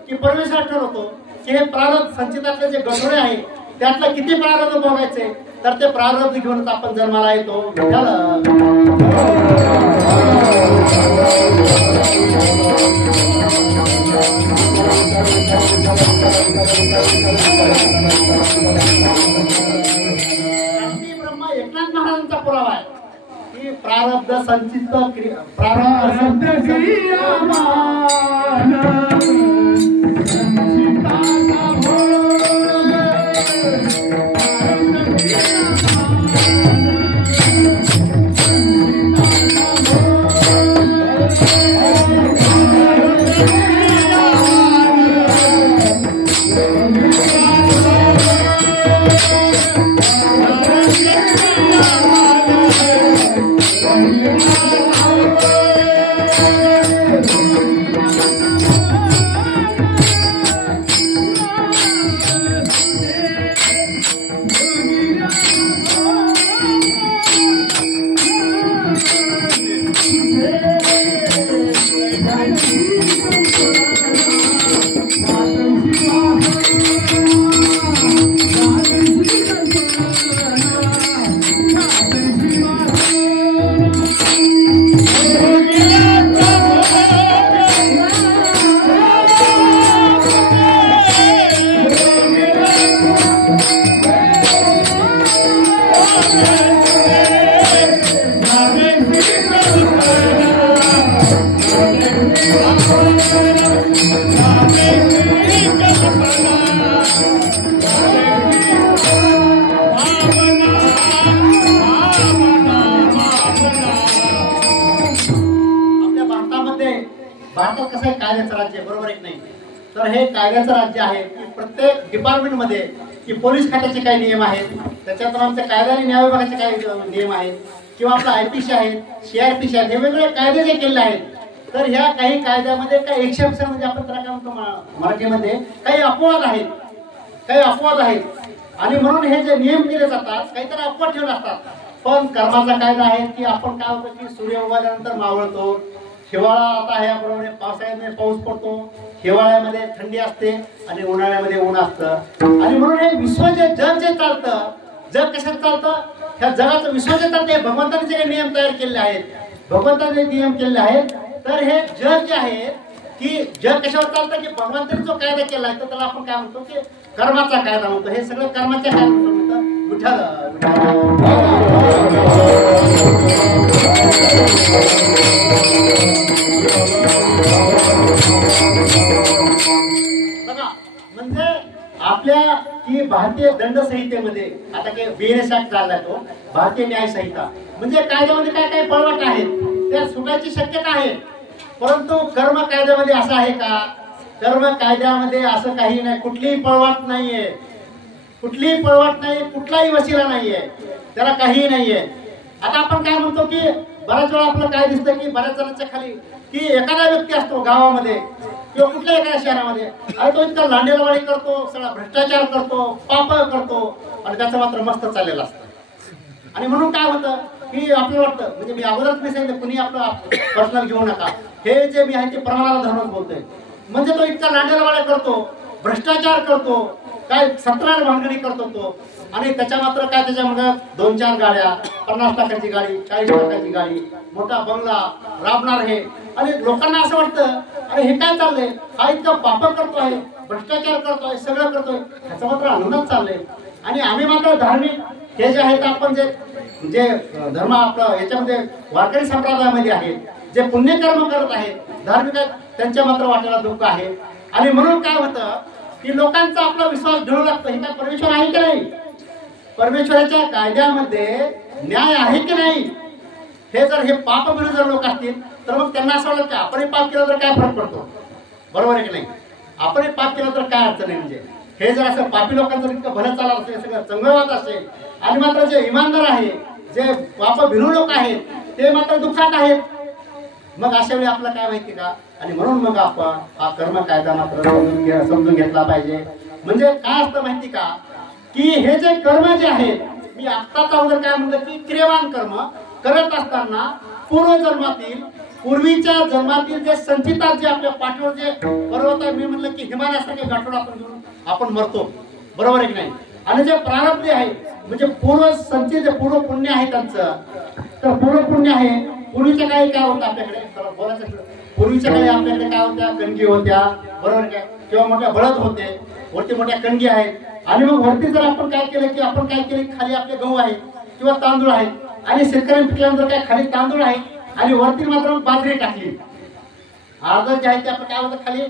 की परमेश्वर ठरवतो की हे प्रारब्ध संचितातले जे गठोडे आहे त्यातलं किती प्रारब्ध भोगायचे, तर ते प्रारब्ध घेऊनच आपण जन्माला येतो. ब्रह्मा एकनाथ महाराजांचा पुरावा आहे की प्रारब्ध संचित प्रारब्ध भारतात कसं आहे कायद्याचं राज्य आहे, बरोबर आहे नाही. तर हे कायद्याचं राज्य आहे की प्रत्येक डिपार्टमेंट मध्ये की पोलीस खात्याचे काही नियम आहेत, त्याच्यातून आमच्या कायदा आणि न्याय विभागाचे काही नियम आहेत, किंवा आपला IPC आहेत, CRPC आहेत, हे वेगवेगळे कायदे जे केलेले आहेत. तर ह्या काही कायद्यामध्ये काही एक्सेप्शन म्हणजे आपण त्याला काय म्हणतो मराठीमध्ये काही अपवाद आहेत, काही अपवाद आहेत. आणि म्हणून हे जे नियम केले जातात काहीतरी अपवाद ठेवले असतात. पण कर्माचा कायदा आहे की आपण काय होतं की सूर्य उगवल्यानंतर मावळतो, हिवाळा आता ह्याप्रमाणे पावसाळ्यामध्ये पाऊस पडतो, हिवाळ्यामध्ये थंडी असते आणि उन्हाळ्यामध्ये ऊन असतं. आणि म्हणून हे विश्व जे जग जे चालतं, जग कशात चालतं, ह्या जगाचं विश्व जे चालतं हे भगवंताने जे नियम तयार केलेले आहेत, भगवंताने नियम केलेले आहेत. तर हे जग जे आहे की जग कशावर चालतं की भगवंताने जो कायदा केला आहे तर त्याला आपण काय म्हणतो की कर्माचा कायदा म्हणतो. हे सगळं कर्माच्या कायदा म्हणतो. विठ्ठल बघा, म्हणजे आपल्या की भारतीय दंड संहितेमध्ये आता काही BNS ऍक्ट झालाय तो भारतीय न्याय संहिता, म्हणजे कायद्यामध्ये काय काय पळवाट आहेत त्या सुटायची शक्यता आहे. परंतु कर्म कायद्यामध्ये असं आहे का? कर्म कायद्यामध्ये असं काही नाही, कुठलीही पळवाट नाहीये, कुठलीही पळवाट नाही, कुठलाही वशिला नाहीये, त्याला काहीही नाहीये. आता आपण काय म्हणतो की बऱ्याच वेळा आपलं काय दिसतं की बऱ्याच जणांच्या खाली की एखादा व्यक्ती असतो गावामध्ये किंवा कुठल्या एखाद्या शहरामध्ये, आणि तो इतका लांडेलवाडी करतो, सगळा भ्रष्टाचार करतो, पाप करतो, आणि त्याचं मात्र मस्त चाललेलं असतं. आणि म्हणून काय होतं की आपल्याला वाटतं, म्हणजे मी अगोदरच मी सांगितलं कुणी आपलं पर्सनल घेऊ नका, हे जे मी आहे ते प्रमाणाला धरूनच बोलतोय. म्हणजे तो इतका लांडेलवाड्या करतो, भ्रष्टाचार करतो, काय 17 भानगडी करतो तो, आणि त्याच्या मात्र काय त्याच्यामध्ये 2-4 गाड्या, 50 लाखाची गाडी, 40 लाखाची गाडी, मोठा बंगला, राबणार हे. आणि लोकांना असं वाटतं अरे हे काय चाललंय, हा इतका पाप करतोय, भ्रष्टाचार करतोय, सगळं करतोय, ह्याचा मात्र आनंदच चाललंय. आणि आम्ही मात्र धार्मिक हे जे आहेत आपण जे धर्म आपलं याच्यामध्ये वारकरी संप्रदायामध्ये आहेत, जे पुण्यकर्म करत आहेत, धार्मिक आहेत, त्यांच्या मात्र वाटेला दुःख आहे. आणि म्हणून काय होतं की लोकांचा आपला विश्वास ढळू लागतो. हे काय परमेश्वर आहे की नाही, परमेश्वराच्या कायद्यामध्ये न्याय आहे की नाही, हे जर हे पापविरुद्ध जर लोक असतील तर मग त्यांना असं वाटतं की आपण पाप केलं तर काय फरक पडतो, बरोबर आहे की नाही? आपण पाप केलं तर काय अडचण आहे? म्हणजे हे जर असं पापी लोकांचं इतकं भलं चालत असेल, सगळं चंगळवात असेल, आणि मात्र जे इमानदार आहे, जे पापभिरू लोक आहेत ते मात्र दुःखात आहेत, मग अशा वेळी आपल्याला काय माहिती का? आणि म्हणून मग आपण हा कर्म कायदा मात्र समजून घेतला पाहिजे. म्हणजे काय असतं माहिती का, की हे जे कर्म जे आहेत, मी आत्ताच अगोदर काय म्हणलं की क्रियवान कर्म करत असताना पूर्वीच्या जन्मातील जे संचितात जे आपल्या पाठीवर जे पर्वत आहे, मी म्हणलं की हिमालयासारखे गाठोड आपण घेऊन आपण मरतो, बरोबर आहे की नाही? आणि जे प्रारब्ध आहे म्हणजे पूर्व संचित पूर्व पुण्य आहे त्यांचं, तर पूर्व पुण्य आहे. पूर्वीच्या काळी काय होतं आपल्याकडे, बोलायचं, पूर्वीच्या काळी आपल्याकडे काय होत्या, कणगी होत्या, बरोबर काय, किंवा मोठ्या बळद होते, वरती मोठ्या कणगी आहेत. आणि मग वरती जर आपण काय केलं की आपण काय केलं, खाली आपले गहू आहेत किंवा तांदूळ आहेत, आणि शेतकऱ्यांनी पिकल्यानंतर काय खाली तांदूळ आहे आणि वरती मात्र बाजरी टाकली. अर्ध जे आहे ते आपण काय होतं, खाली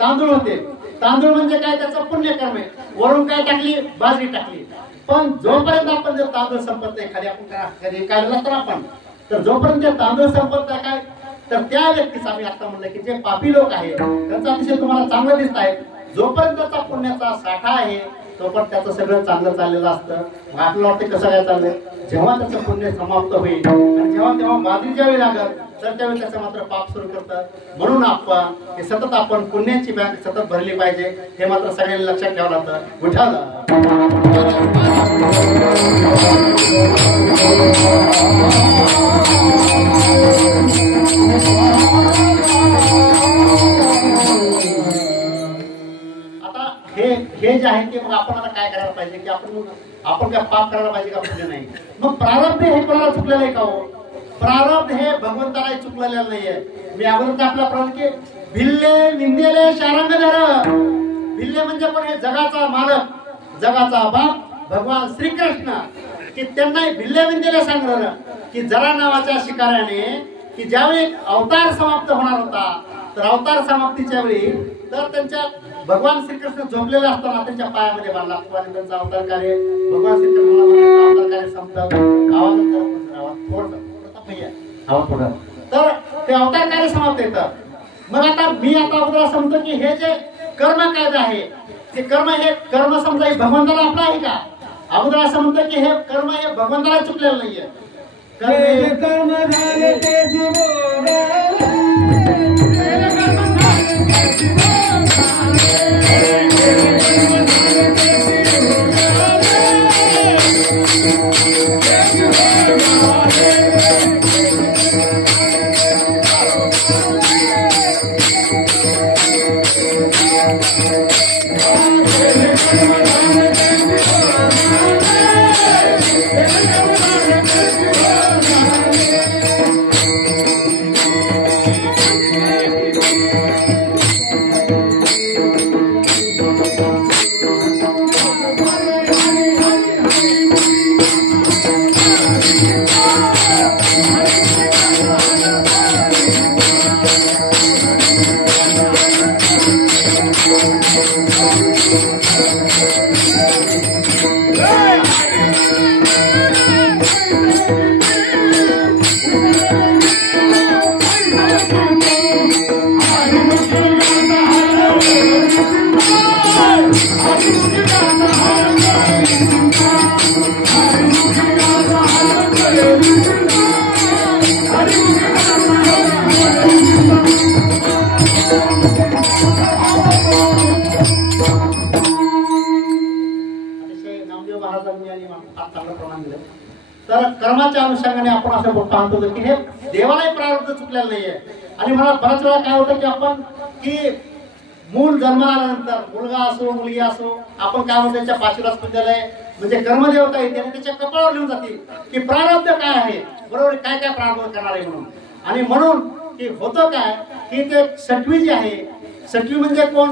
तांदूळ होते. तांदूळ म्हणजे काय, त्याचं पुण्यकर्म आहे. वरून काय टाकली, बाजरी टाकली. पण जोपर्यंत आपण जर तांदूळ संपत नाही, खाली आपण कधी काढलं असतं आपण, तर जोपर्यंत तांदूळ संपत नाही काय, तर त्या व्यक्तीचा आम्ही आता म्हणलं की जे पापी लोक आहेत त्यांचा अतिशय तुम्हाला चांगलं दिसत आहे. जोपर्यंत त्याचा पुण्याचा साठा आहे तोपर्यंत त्याचं सगळं चांगलं चाललेलं असतं. मग आपल्याला वाटतं कसं काय चाललंय, जेव्हा त्याचं पुण्य समाप्त होईल आणि जेव्हा बाजरी ज्यावेळी लागत तर त्यावेळी त्याचं मात्र पाप सुरू करतात. म्हणून आपण हे सतत आपण पुण्याची बँक सतत भरली पाहिजे, हे मात्र सगळ्यांनी लक्षात ठेवावं लागतं. उठाला हे जे आहे ते मग आपण आता काय करायला पाहिजे की आपण काय पाप करायला पाहिजे का, पुण्य नाही. मग प्रारब्ध हे कोणाला चुकलेलं आहे का हो? प्रारब्ध हे भगवंताला चुकलेलं नाहीये. मी अगोदर आपल्या प्रश्न की भिल्ले विंदेले शारंगधर, भिल्ले म्हणजे पण हे जगाचा मालक, जगाचा बाप भगवान श्रीकृष्ण, की त्यांना भिल्ले विंदेले सांगणार की जरा नावाच्या शिकाऱ्याने की ज्यावेळी अवतार समाप्त होणार होता, तर अवतार समाप्तीच्या वेळी तर त्यांच्या भगवान श्रीकृष्ण झोपलेले असताना त्यांच्या पायामध्ये बांधला आणि त्यांचा अवतार कार्य भगवान श्रीकृष्ण अवतार कार्य संपलं. तर ते अवतार कार्य समाप्त येतं. मग आता मी आता समजतो की हे जे कर्म कायदा आहे ते कर्म, हे कर्म समजा हे भगवंताला आपला आहे का? अगोदर असं म्हणतो की हे कर्म हे भगवंताला चुकलेलं नाहीये. कर्म झाले ते तर कर्माच्या अनुषंगाने आपण असं पाहतो की हे देवालाही प्रारब्ध चुकलेलं नाहीये. आणि मला बऱ्याच वेळा काय होतं की आपण की मूल जन्माला आल्यानंतर मुलगा असो मुलगी असो आपण काय म्हणतो त्याच्या पाचवीला विद्यालय म्हणजे कर्मदेवता येते आणि त्याच्या कपाळावर लिहून जाते की प्रारब्ध काय आहे, बरोबर काय काय प्रारब्ध करणार आहे म्हणून. आणि म्हणून की होतं काय की ते सटवी जी आहे, सटवी म्हणजे कोण,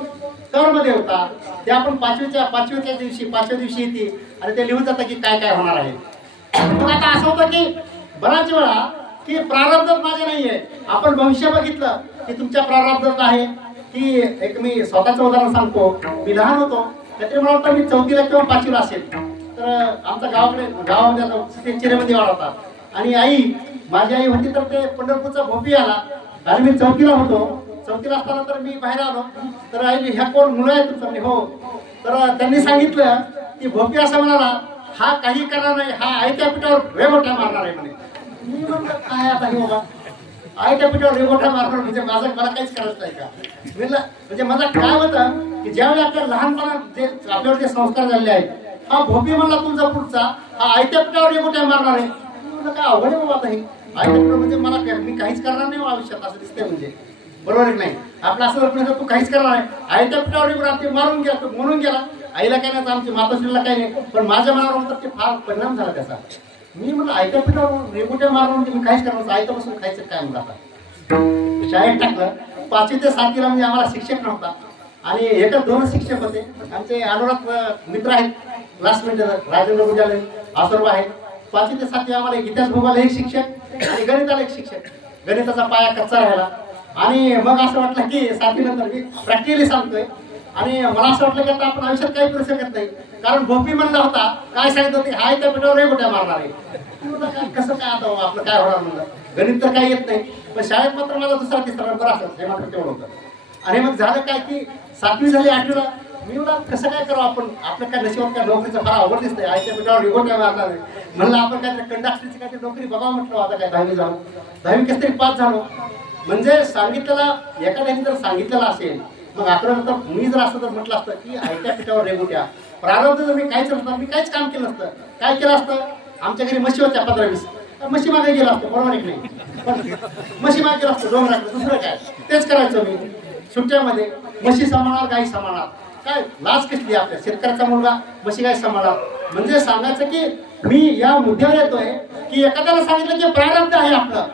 कर्मदेवता, ते आपण पाचव्या दिवशी येते आणि ते लिहून जातं की काय काय होणार आहे. मग आता असं होतं की बऱ्याच वेळा की प्रारब्ध माझे नाहीये. आपण भविष्य बघितलं की तुमच्या प्रारब्धात आहे की एक मी स्वतःचं उदाहरण सांगतो. मी लहान होतो त्यातरी मला वाटतं मी 4वीला किंवा 5वीला असेल, तर आमचा गावामध्ये चिरेमध्ये वाढ होता. आणि आई, माझी आई होती तर ते पंढरपूरचा भोपी आला आणि मी चौकीला होतो. चौकीला असताना तर मी बाहेर आलो तर आई, ह्या कोण मुलं आहेत तुमचं? म्हणजे हो. तर त्यांनी सांगितलं की भोपी असं म्हणाला, हा काही करणार नाही, हा आयत्या पिठावर रेगोठा मारणार आहे म्हणे. मी म्हटलं काय आता हे बाबा, आयत्या पिठावर रेगोठा मारणार म्हणजे मला काहीच करायचं नाही का? म्हणजे माझं काय होतं की ज्यावेळी आपल्या लहानपणात जे आपल्यावर जे संस्कार झालेले आहेत, हा भोपी म्हणला तुमचा पुढचा, हा आयत्या पिठावर रेगोठा मारणार आहे. म्हटलं काय अवघड आहे बाबा आता हे. आयत्या पिठावर म्हणजे मला मी काहीच करणार नाही आयुष्यात असं दिसतंय. म्हणजे बरोबर आहे नाही? आपलं असं जर तू काहीच करणार आहे, आयत्या पिठावर रेगोठा ते मारून गेला, तो म्हणून गेला. आईला काय नाही, आमची मातोश्रीला काही नाही, पण माझ्या मनावर तर ते फार परिणाम झाला त्याचा. मी म्हटलं आयत्या पिठावर रेगोठ्या मारून म्हणजे मी काहीच करणार, आयत्या बसून खायचं काय म्हणलं. आता शाळेत टाकलं. 5वी ते 7वीला म्हणजे आम्हाला शिक्षक नव्हता आणि एकच 2 शिक्षक होते. आमचे अनुराग मित्र आहेत, क्लासमेट राजेंद्र गुजाले, आसरबा आहे. 5वी ते 7वी आम्हाला इतिहास भूगोल एक शिक्षक आणि गणिताला एक शिक्षक. गणिताचा पाया कच्चा राहिला आणि मग असं वाटलं की 7वी नंतर मी प्रॅक्टिकली सांगतोय आणि मला असं वाटलं की आता आपण आयुष्यात काही करू शकत नाही, कारण भोपी म्हणला होता, काय सांगितलं होते, हाय त्या पिठावर रेगोठ्या मारणार आहे. कसं काय आता आपलं काय होणार म्हणलं, गणित तर काही येत नाही. पण शाळेत मात्र माझा 2रा 3रा नंबर असायचा, हे मात्र तेवढं होतं. आणि मग झालं काय की 7वी झाली, 8वीला मी म्हणलं कसं काय करावं आपण, आपलं काय नशिबात काय नोकरीचं फार अवघड दिसतंय, आयत्या पिठावर रेगोठ्या मारणार आहे. म्हणलं आपण काहीतरी कंडक्टरची काहीतरी नोकरी बघावं म्हटलं. आता काय 10वी झालो, 10वी कसं तरी पास झालो. म्हणजे सांगितलेला एखाद्याने जर सांगितलेलं असेल, मग 11वी नंतर मी जर असं जर म्हटलं असतं की आयत्या पिठावर रेगोठ्या, प्रारब्ध जर मी काहीच नसतं, मी काहीच काम केलं नसतं. काय केलं असतं, आमच्या घरी म्हशी होत्या 15-20, म्हशी मागे गेला असतो, बरोबर आहे नाही? पण म्हशी मागे गेला असतो डोंगराकडे, दुसरं काय तेच करायचं मी सुट्ट्यामध्ये. म्हशी सांभाळणार, गाई सांभाळणार, काय लाज कसली आपल्या शेतकऱ्याचा मुलगा म्हशी गाई सांभाळणार. म्हणजे सांगायचं की मी या मुद्द्यावर येतोय की एखाद्याला सांगितलं की प्रारब्ध आहे आपलं,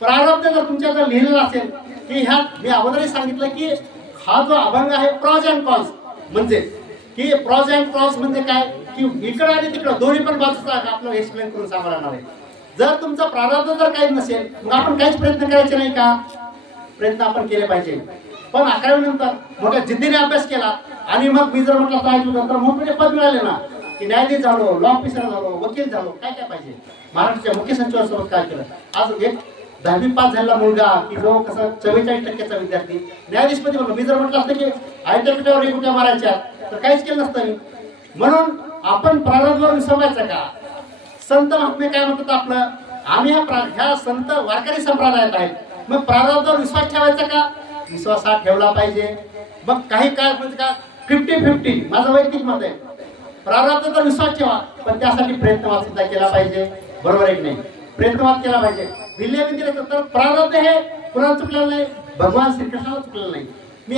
प्रारब्ध जर तुमच्या जर लिहिलेलं असेल की ह्यात मी अगोदरही सांगितलं की हा जो अभंग आहे प्रॉज अँड कॉन्स, म्हणजे की प्रॉज अँड कॉन्स म्हणजे काय की इकडं आणि तिकडं दोन्ही पण बाजूचा आपल्याला एक्सप्लेन करून सांगणार आहे. जर तुमचा प्रारब्ध जर काही नसेल मग आपण काहीच प्रयत्न करायचे नाही का? प्रयत्न आपण केले पाहिजे. पण 11वी नंतर मोठ्या जिद्दीने अभ्यास केला आणि मग मी जर म्हटलं पाहिजे तर मोठे पद मिळाले ना, की न्यायाधीश झालो, लॉ ऑफिसर झालो, वकील झालो, काय काय पाहिजे. महाराष्ट्राच्या मुख्य सचिवांसोबत काय केलं. आज एक 10वी पास झालेला मुलगा की जो कसं 44% विद्यार्थी न्यायाधीशपदी बनलो. मी जर म्हटलं असतं की आयत्या पिठावर रेगोठ्या मारायच्या तर काहीच केलं नसतं मी. म्हणून आपण प्रारब्धावर विसरायचं का? संत महात्मे काय म्हणतात आपलं, आम्ही ह्या संत वारकरी संप्रदायात आहेत, मग प्रारब्धावर विश्वास ठेवायचा का? विश्वास हा ठेवला पाहिजे. मग काही काय म्हणजे का 50-50 माझं वैयक्तिक मत आहे. प्रारब्धावर विश्वास ठेवा, पण त्यासाठी प्रयत्नवाद सुद्धा केला पाहिजे. बरोबर आहे की नाही? प्रयत्नवाद केला पाहिजे. दिले मी दिले तर प्रारब्ध हे कुणाला चुकलेलं नाही, भगवान श्रीकृष्णाला चुकलेलं नाही. मी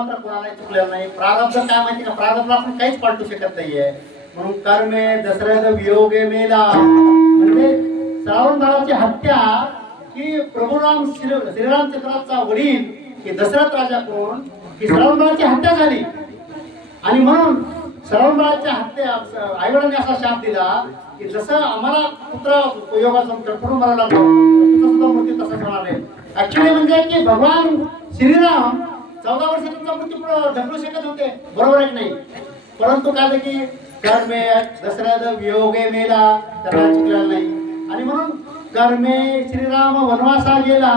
मात्र कोणालाही चुकलेलं नाही. प्रारब्ध काय माहिती का, प्रारब्ध आपण काहीच पालटू शकत नाहीये. म्हणून कर्मे दशरथ वियोगे मेला, म्हणजे श्रावण बाळाची हत्या की प्रभुराम श्रीरामचंद्राचा वडील की दशरथ राजा कोण की श्रावण बाळाची हत्या झाली. आणि म्हणून श्रावण बाळाच्या हत्या आईवडिलांनी असा शाप दिला की जसं आम्हाला पुत्र योगाचा करून मारायला लागलो सुद्धा मृत्यू तसाच होणार आहे. ऍक्च्युली म्हणजे की भगवान श्रीराम 14 वर्ष तुमचा मृत्यू ढकलू शकत होते, बरोबर आहे की नाही. परंतु काय की कर्मे दशरथ वियोगे मेला, त्याला चुकलेला नाही. आणि म्हणून कर्मे श्रीराम वनवासा गेला.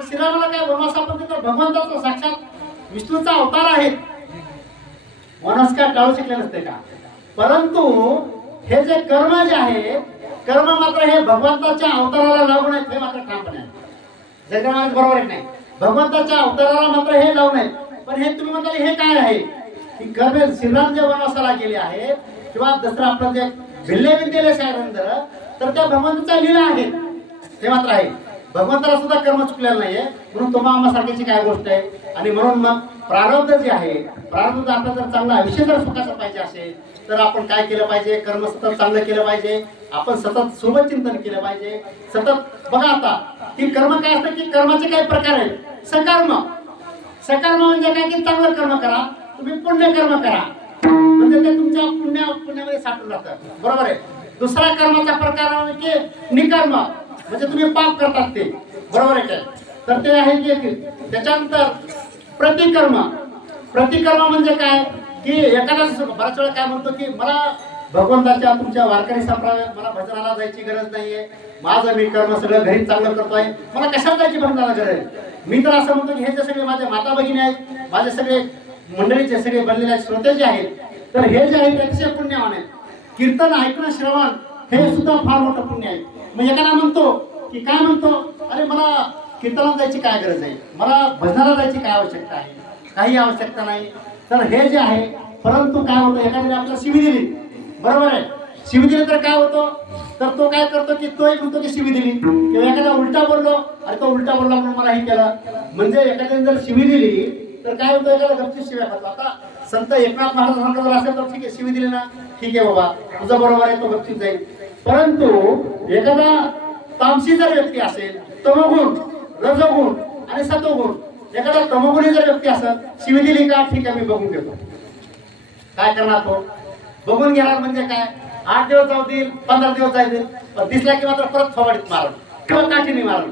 श्रीरामाला काय वनवासापद्धती भगवंताचा साक्षात विष्णूचा अवतार आहे, वनवास काय टाळू शकले नसते का. परंतु हे जे कर्म जे आहे, कर्म मात्र हे भगवंताच्या अवताराला लागून आहेत, हे मात्र ठामपणे आहे. जगामध्ये बरोबर आहे नाही, भगवंताच्या अवताराला मात्र हे लावून आहेत. पण हे तुम्ही म्हणता हे काय आहे की कर्म श्रीराम जे वनवासाला गेले आहे किंवा दसरा आपलं जे भिल्ले विद्येले सायरंदर, तर त्या भगवंताच्या लीला आहेत, ते मात्र आहे. भगवंताला सुद्धा कर्म चुकलेलं नाहीये. म्हणून तुम्हाला सारख्याची काय गोष्ट आहे. आणि म्हणून मग प्रारब्ध जे आहे, प्रारब्ध आपलं जर चांगलं आयुष्य जर सुखाचं पाहिजे असेल तर आपण काय केलं पाहिजे, कर्म सतत चांगलं केलं पाहिजे. आपण सतत सोबत चिंतन केलं पाहिजे. सतत बघा आता की कर्म काय असतं की कर्माचे काही प्रकार आहेत. सकर्म, सकर्म म्हणजे काय की चांगलं कर्म करा, तुम्ही पुण्य कर्म करा, म्हणजे ते तुमच्या पुण्यामध्ये साठून राहतात, बरोबर आहे. दुसरा कर्माचा प्रकार म्हणजे निकर्म, म्हणजे तुम्ही पाप करतात ते, बरोबर आहे काय. तर ते आहे की त्याच्यानंतर प्रतिकर्म. प्रतिकर्म म्हणजे काय की एखादा बऱ्याच वेळा काय म्हणतो की मला भगवंताच्या तुमच्या वारकरी संप्रदायात मला भजनाला जायची गरज नाहीये, माझं मी कर्म सगळं घरी चांगलं करतोय, मला कशाला जायची भजनाला गरज आहे. मी तर असं म्हणतो की हे जे सगळे माझे माता भगिनी आहेत, माझे सगळे मंडळीचे सगळे बनलेले श्रोते जे आहेत, तर हे जे आहेत अतिशय पुण्यवान आहेत. कीर्तन ऐकणं श्रवण हे सुद्धा फार मोठं पुण्य आहे. मग एखादा म्हणतो की काय म्हणतो, अरे मला कीर्तनाला जायची काय गरज आहे, मला भजनाला जायची काय आवश्यकता आहे, काही आवश्यकता नाही. तर हे जे आहे, परंतु काय होतं एखाद्याने आपल्याला शिवी दिली, बरोबर आहे, शिवी दिली तर काय होतं, तर तो काय करतो की तो एक म्हणतो की शिवी दिली, किंवा एखादा उलटा बोललो, अरे तो उलटा बोलला म्हणून मला हे केलं. म्हणजे एखाद्याने जर शिवी दिली तर काय होतं, एखादा गपचीप शिव्या खातो. आता संत एकनाथ महाराज जर असेल तर ठीक आहे, शिवी दिली ना, ठीक आहे बाबा तुझं बरोबर आहे, तो गपचीप जाईल. परंतु एखादा तामसी जर व्यक्ती असेल, तमोगुण, रजोगुण आणि सतोगुण, एखादा तमोगुणी जर व्यक्ती असेल, शिवी दिली का, ठीक आहे मी बघून घेतो, काय करणार तो बघून घेणार. म्हणजे काय, 8 दिवस जाऊ देईल, 15 दिवस जाईल, पण दिसला की मात्र परत फवाडीत मारण किंवा काठीने मारण,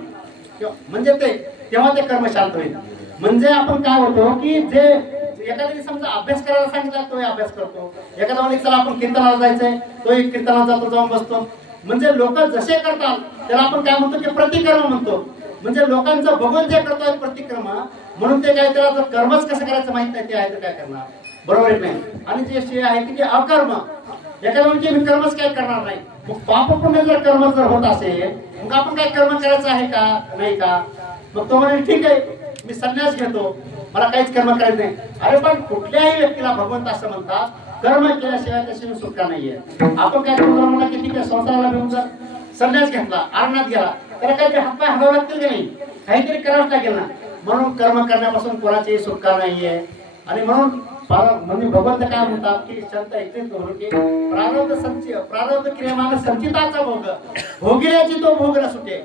म्हणजे ते तेव्हा ते कर्म शांत होईल. म्हणजे आपण काय होतो की जे एखाद्याने समजा अभ्यास करायला सांगितला तोही अभ्यास करतो, एखादा म्हणजे चला आपण कीर्तनाला जायचंय तोही कीर्तनाला जातो, जाऊन बसतो. म्हणजे लोक जसे करतात त्याला आपण काय म्हणतो की प्रतिक्रम म्हणतो. म्हणजे लोकांचं बघून जे करतोय प्रतिक्रम, म्हणून ते काय त्याला जर कर्मच कसं करायचं माहित नाही, ते आहे तर काय करणार, बरोबर नाही. आणि जे आहे की अकर्म, एखादा म्हणजे मी कर्मच काय करणार नाही. मग पाप पुण्य जर कर्म जर होत असेल मग आपण काय कर्म करायचं आहे का नाही का. मग तो म्हणजे ठीक आहे मी संन्यास घेतो, मला काहीच कर्म करायचं नाही. अरे पण कुठल्याही व्यक्तीला भगवंत असं म्हणतात कर्म केल्याशिवाय त्याची सुटका नाहीये. आपण काय करतो म्हणा की ठीक आहे, संसाराला घेऊन जर संन्यास घेतला, आरणात गेला, त्याला काहीतरी हातपाय हलावं लागतील की नाही, काहीतरी करावंच लागेल ना. म्हणून कर्म करण्यापासून कोणाची सुटका नाहीये. आणि म्हणून म्हणजे भगवंत काय म्हणतात की संत ऐकतेच करू की प्रारब्ध क्रियमान संचिताचा भोग, भोगल्याची तो भोग न सुटे,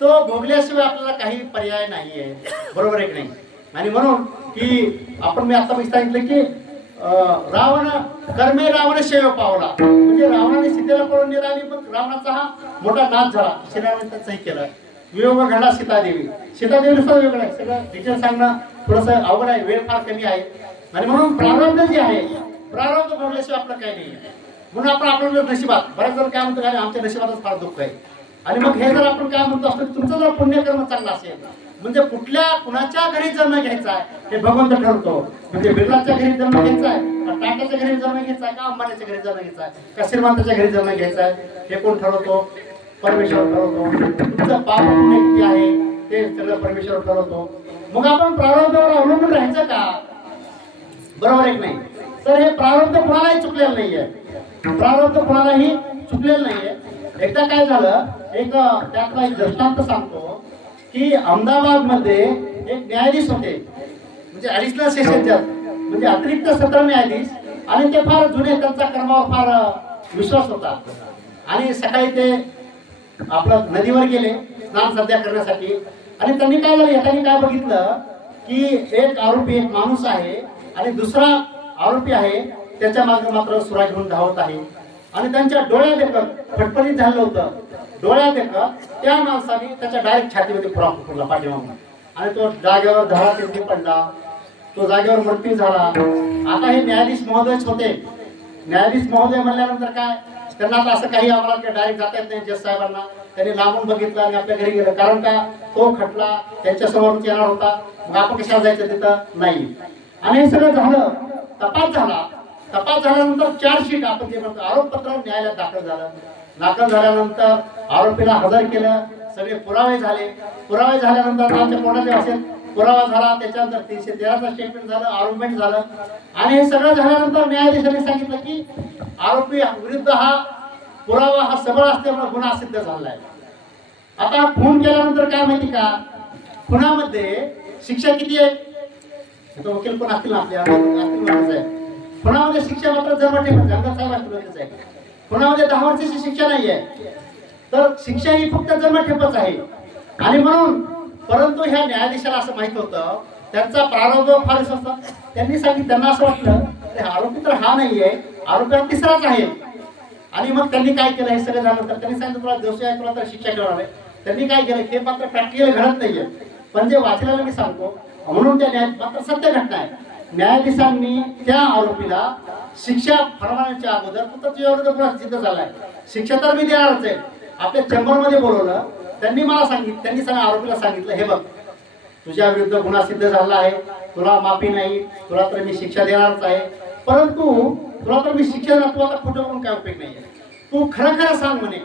तो भोगल्याशिवाय आपल्याला काही पर्याय नाहीये, बरोबर आहे की नाही. आणि म्हणून की आपण मी आता सांगितलं की रावण कर्मे रावण शेव पावला, म्हणजे रावणाने सीतेला पळून नेला आणि मग रावणाचा हा मोठा नाश झाला, श्रीरामाने त्याचंही केलं. वियोग घडला सीतादेवी, सीतादेवी सुद्धा वेगळं आहे, सगळं डिटेल सांगणं थोडंसं अवघड आहे, वेळ फार कमी आहे. आणि म्हणून प्रारब्ध जे आहे, प्रारब्ध भोगल्याशिवाय आपलं काही नाही. म्हणून आपण आपल्या नशिबात बऱ्याच जण काय म्हणतो, आमच्या नशिबातच फार दुःख आहे. आणि मग हे जर आपण काय म्हणतो असतो, तुमचं जर पुण्यकर्म चांगलं असेल, म्हणजे कुणाच्या घरी जन्म घ्यायचा आहे हे भगवंत ठरतो. म्हणजे बिर्लाच्या घरी जन्म घ्यायचा आहे का, टाटाच्या घरी जन्म घ्यायचा आहे का, अंबानीच्या घरी जन्म घ्यायचा आहे का, श्रीमंताच्या घरी जन्म घ्यायचा आहे, हे कोण ठरवतो, परमेश्वर ठरवतो. तुमचं पाप पुण्य किती आहे ते सगळं परमेश्वर ठरवतो. मग आपण प्रारब्धावर अवलंबून राहायचं का, बरोबर आहे की नाही. तर हे प्रारब्ध कोणालाही चुकलेलं नाहीये, प्रारब्ध कोणालाही चुकलेलं नाहीये. एकदा काय झालं, एक त्यातला एक दृष्टांत सांगतो की अहमदाबाद मध्ये एक न्यायाधीश होते, म्हणजे ऍडिशनल सेशन जज, म्हणजे अतिरिक्त सत्र न्यायाधीश, आणि ते फार जुने, त्यांचा कर्मावर फार विश्वास होता. आणि सकाळी ते आपलं नदीवर गेले स्नान सध्या करण्यासाठी. आणि त्यांनी काय झालं, त्यांनी काय बघितलं की एक आरोपी, एक माणूस आहे आणि दुसरा आरोपी आहे त्याच्या मागे मात्र सुरा घेऊन धावत आहे. आणि त्यांच्या डोळ्यात देखत फटफटीत झालं होतं. डोळ्यात देखत त्या माणसाने त्याच्या डायरेक्ट छातीमध्ये खुरा फुटला पाठीमागून, आणि तो जागेवर धडा तिथे पडला. तो जागेवर मृत्यू झाला. आता हे न्यायाधीश महोदयच होते. न्यायाधीश महोदय म्हणल्यानंतर काय, त्यांना आता असं काही आम्हाला डायरेक्ट जाता येत नाही जज साहेबांना. त्यांनी लांबून बघितलं आणि आपल्या घरी गेलं. कारण का, तो खटला त्यांच्या समोर येणार होता. मग आपण कशाला जायचं तिथं, नाही. आणि हे सगळं झालं, तपास झाला. तपास झाल्यानंतर चार्जशीट, आपण जे म्हणतो आरोपपत्र, न्यायालयात दाखल झालं. दाखल झाल्यानंतर आरोपीला हजर केलं. सगळे पुरावे झाले. पुरावे झाल्यानंतर आमच्या कोर्टाच्या भाषेत पुरावा झाला. त्याच्यानंतर 313चं स्टेटमेंट झालं, आर्ग्युमेंट झालं. आणि हे सगळं झाल्यानंतर न्यायाधीशांनी सांगितलं की आरोपी विरुद्ध हा पुरावा हा सबळ असल्यामुळे गुन्हा सिद्ध झालाय. आता खून केल्यानंतर काय माहिती का, खुनामध्ये शिक्षा किती आहे, वकील पण असतील आपल्या, खुनामध्ये शिक्षा मात्र जन्मठेप साहेब आहे. खुनामध्ये 10 वर्षाची शिक्षा नाहीये, तर शिक्षा ही फक्त जन्मठेपच आहे. आणि म्हणून, परंतु ह्या न्यायाधीशाला असं माहित होतं, त्यांचा प्रारंभ फार असतो. त्यांनी सांगितलं, त्यांना असं वाटलं आरोपी तर हा नाहीये, आरोपी हा तिसराच आहे. आणि मग त्यांनी काय केलं, हे सगळं झालं तर त्यांनी सांगितलं तुला दोषी आहे, तुला तर शिक्षा करणार आहे. त्यांनी काय केलं, हे मात्र प्रॅक्टिकल घडत नाहीये, पण जे वाचल्याला मी सांगतो म्हणून त्या न्याय मात्र सत्य घटना आहे. न्यायाधीशांनी त्या आरोपीला शिक्षा फरमावण्याच्या अगोदर गुन्हा सिद्ध झालाय, शिक्षा तर मी देणारच आहे. आपल्या चेंबरमध्ये बोलवलं. त्यांनी मला सांगितलं, त्यांनी सगळ्या आरोपीला सांगितलं, हे बघ तुझ्या विरुद्ध गुन्हा सिद्ध झाला आहे, तुला माफी नाही, तुला तर मी शिक्षा देणारच आहे. परंतु तुला तर मी शिक्षा देणार, तू आता खोटं बोलून काय उपयोग नाहीये. तू खरं खरं सांग म्हणे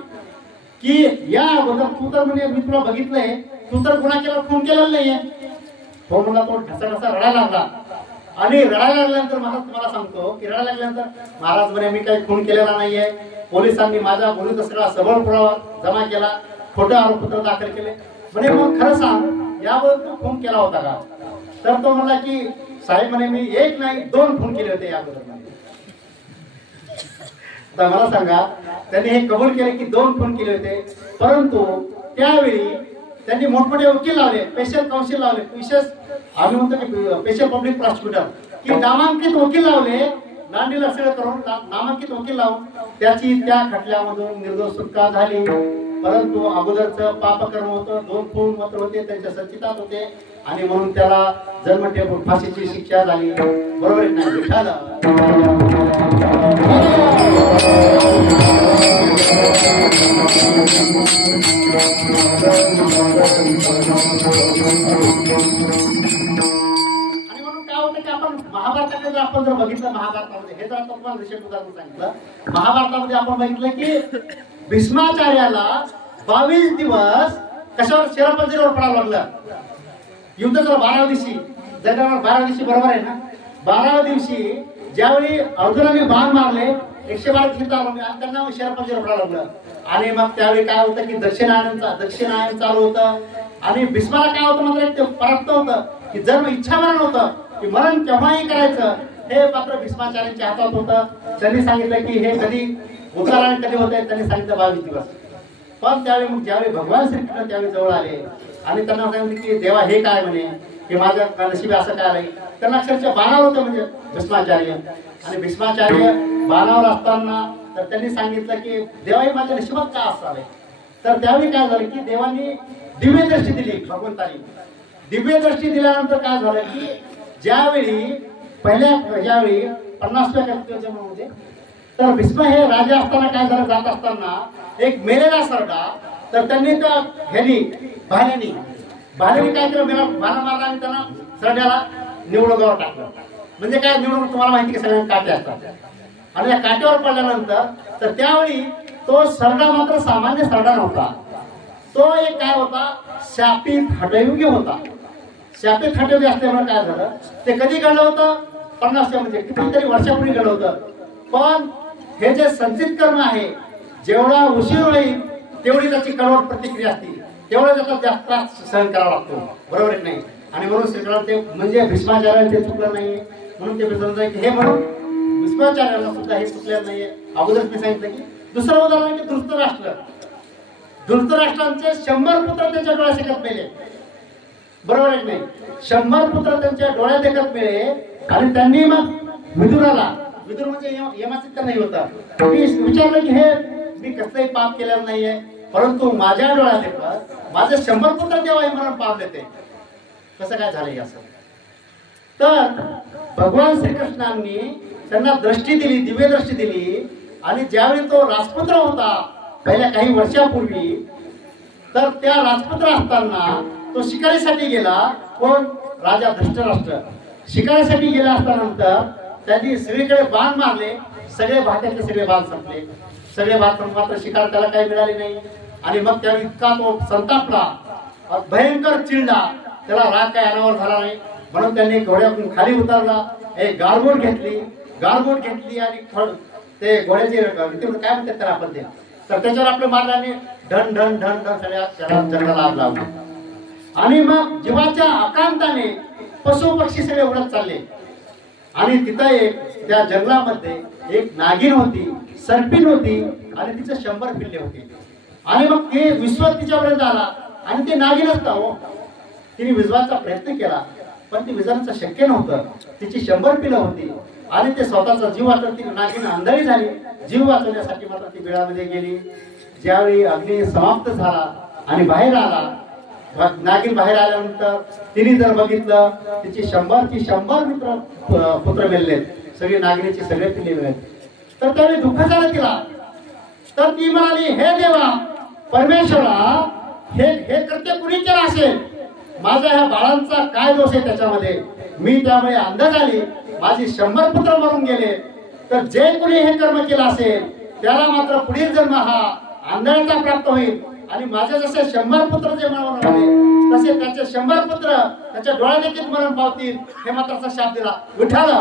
की या अगोदर तू तर म्हणे मी तुला बघितलंय, तू तर गुन्हा केला, खून केलेला नाहीये. तो म्हणला, तो ढसा ढसा रडायला लागला. आणि रडायला लागल्यानंतर महाराज तुम्हाला सांगतो की रडायला लागल्यानंतर महाराज म्हणे मी काही खून केलेला नाहीये, पोलिसांनी माझ्या गुन्ह्याचा सगळा सबळ पुरावा जमा केला, खोटं आरोपपत्र दाखल केले. म्हणे मग खरं सांग, यावर तू खून केला होता का? तर तो म्हणला की साहेब म्हणे मी 1 नाही 2 खून केले होते याबद्दल. आता मला सांगा, त्यांनी हे कबूल केले की 2 खून केले होते. परंतु त्यावेळी त्यांनी मोठमोठे वकील लावले, स्पेशल काउन्सिल लावले, विशेष आम्ही म्हणतो की स्पेशल पब्लिक प्रॉसिक्युटर, की नामांकित वकील लावले, नांदी लक्षण करून नामांकित वकील लावून त्याची त्या खटल्यामधून निर्दोष सुटका झाली. परंतु अगोदरचं पापकर्म होतं, 2 खून मात्र होते, त्यांच्या संचितात होते, आणि म्हणून त्याला जन्मठेप फाशीची शिक्षा झाली. बरोबर आहे ना विठाला? आणि म्हणून काय होतं की आपण महाभारताकडे जर आपण जर बघितलं, महाभारतामध्ये हे जर आता तुम्हाला विशेष उदाहरण सांगितलं, महाभारतामध्ये आपण बघितलं की भीष्माचार्याला 22 दिवस कशावर, शिरापंजरीवर पडावं लागलं. युद्ध जर 12व्या दिवशी, जगावर 12व्या दिवशी, बरोबर आहे ना, 12व्या दिवशी ज्यावेळी अर्जुनाने बाण मारले 112 चिता आणि त्यांना शिरापंजरीवर पडावं लागलं. आणि मग त्यावेळी काय होतं की दक्षिणायन चालू होतं. आणि भीष्माला काय होतं मात्र ते प्राप्त होतं की जर इच्छा मरण होतं की मरण केव्हाही करायचं, हे मात्र भीष्माचार्यांच्या हातात होतं. त्यांनी सांगितलं की हे कधी उत्तरायण कधी होत आहे, त्यांनी सांगितलं 22 दिवस. पण त्यावेळी मग ज्यावेळी भगवान श्रीकृष्ण त्यावेळी जवळ आले आणि त्यांना सांगितलं की देवा हे काय म्हणे, की माझ्या नशिबी असं काय आहे. त्यांना अक्षरशः बाणावर होतं म्हणजे भीष्माचार्य. आणि भीष्माचार्य बाणावर असताना तर त्यांनी सांगितलं की देवा हे माझ्या नशिबात का असावे. तर त्यावेळी काय झालं की देवांनी दिव्य दृष्टी दिली, भगवंतानी दिव्य दृष्टी दिल्यानंतर काय झालं की ज्यावेळी ज्यावेळी 50व्या जन्मामध्ये तर भीष्म हे राजा असताना काय झालं, जात असताना एक मेलेला सरडा, तर त्यांनी त्या भाल्यानी काय केलं, बाणा मारला आणि त्यांना सरड्याला निवडगावर टाकलं. म्हणजे काय निवडून तुम्हाला माहिती की सगळ्यांना काटे असतात. आणि त्या काट्यावर पडल्यानंतर तर त्यावेळी तो सरडा मात्र सामान्य सरडा नव्हता, तो एक काय होता, शापित हटयोगी होता. शापित हटयोगी असल्यामुळे काय झालं, ते कधी घडलं होतं, 50 म्हणजे कितीतरी वर्षापूर्वी घडलं होतं. पण हे जे संचित कर्म आहे, जेवढा उशीर होईल तेवढी त्याची कडवट प्रतिक्रिया असते, तेवढा त्याचा जास्त त्रास सहन करावा लागतो. बरोबर आहे नाही? आणि म्हणून श्रीकृष्ण ते म्हणजे भीष्माचार्यांचे चुकलं नाही, म्हणून ते समजा की हे म्हणून विश्वाचार्याला सुद्धा हे चुकलेलं नाहीये. अगोदरच मी सांगितलं की दुसरं उदाहरण आहे की धृतराष्ट्र. धृतराष्ट्रांचे 100 पुत्र त्यांच्या डोळ्यात देखत मेले. बरोबर आहे की नाही? 100 पुत्र त्यांच्या डोळ्यात देखत मेले. आणि त्यांनी मग विदुराला, विदुर म्हणजे यमाचित्त नाही होता, विचारलं की हे मी कसलंही पाप केलेलं नाहीये, परंतु माझ्या डोळ्यात देखत माझे 100 पुत्र देवा हे म्हणून पाप देते. कसं काय झालंय असं? तर भगवान श्रीकृष्णांनी त्यांना दृष्टी दिली, दिव्य दृष्टी दिली. आणि ज्यावेळी तो राजपुत्र होता पहिल्या काही वर्षापूर्वी, तर त्या राजपुत्र असताना तो शिकारीसाठी गेला. कोण? राजा धृतराष्ट्र. शिकारीसाठी गेला असतानंतर त्यांनी सगळीकडे बाण मारले. सगळे भात्यातले सगळे बाण संपले. सगळे बाण मात्र शिकार त्याला काही मिळाले नाही. आणि मग त्या इतका तो संतापला, भयंकर चिडला. त्याला राग काय अनावर झाला नाही, म्हणून त्यांनी घोड्यातून खाली उतरला. एक गारबोट घेतली आणि ते घोड्याचे काय म्हणतात त्याला आपण ते, तर त्याच्यावर आपल्या मारल्याने ढण ढण ढण ढण सगळ्या जंगलाला आग लावली. आणि मग जीवाच्या आकांताने पशु पक्षी सगळे उडत चालले. आणि तिथं एक त्या जंगलामध्ये एक नागिन होती, सर्पिन होती आणि तिचे 100 पिल्ले होते. आणि मग ते विश्व तिच्यापर्यंत आला आणि ते नागिनच ना हो, तिने विजवायचा प्रयत्न केला पण ती विजवण्याचं शक्य नव्हतं. तिची 100 पिल्लं होती आणि ते स्वतःचा जीव वाचवत ती नागिन आंधळी झाली. जीव वाचवण्यासाठी मात्र ती बिळामध्ये गेली. ज्यावेळी अग्नी समाप्त झाला आणि बाहेर आला, नागिन बाहेर आल्यानंतर तिने जर बघितलं तिची 100 पुत्र मेलेत, सगळी नागिनीची सगळे पिल्ले मिळाले. तर त्यावेळी दुःख झालं तिला. तर ती म्हणाली, हे देवा परमेश्वरा, हे कृत्य कुणी केलं असेल? माझ्या ह्या बाळांचा काय दोष आहे त्याच्यामध्ये? मी त्यामुळे अंध झाली, माझी 100 पुत्र मरून गेले. तर जे कुणी हे कर्म केलं असेल त्याला मात्र पुढील जन्म हा आंधळ्याचा प्राप्त होईल. आणि माझे जसे 100 पुत्र जे मरण पावले तसे त्याचे 100 पुत्र त्याच्या डोळ्यात देखील मरण पावतील. हे मात्र शाप दिला विठ्ठल.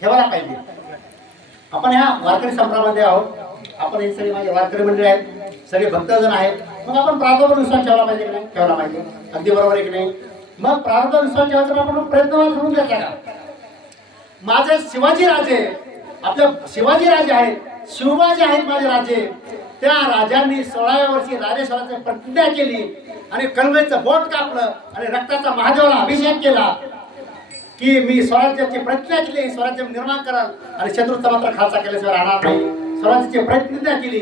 ठेवायला पाहिजे. आपण ह्या वारकरी संप्रदायामध्ये आहोत, आपण हे सगळे माझे वारकरी मंडळी आहेत, सगळे भक्तजन आहेत. मग आपण प्रार्थनेवर विश्वास ठेवला पाहिजे की नाही? ठेवला पाहिजे. अगदी बरोबर आहे की नाही? मग प्रार्थनेवर विश्वास ठेवायचा आपण प्रयत्न करून घ्यायचा का? माझे शिवाजी राजे, आपल्या शिवाजी राजे आहेत, शिवबाजी आहेत माझे राजे. त्या राजांनी 16व्या वर्षी राजेश्वराची प्रतिज्ञा केली आणि कणवेचं बोट कापलं आणि रक्ताचा महादेवाला अभिषेक केला की मी स्वराज्याची प्रतिज्ञा केली, स्वराज्य निर्माण कराल आणि शत्रूचा मात्र खालचा केल्याशिवाय राहणार नाही. स्वराज्याची प्रतिज्ञा केली.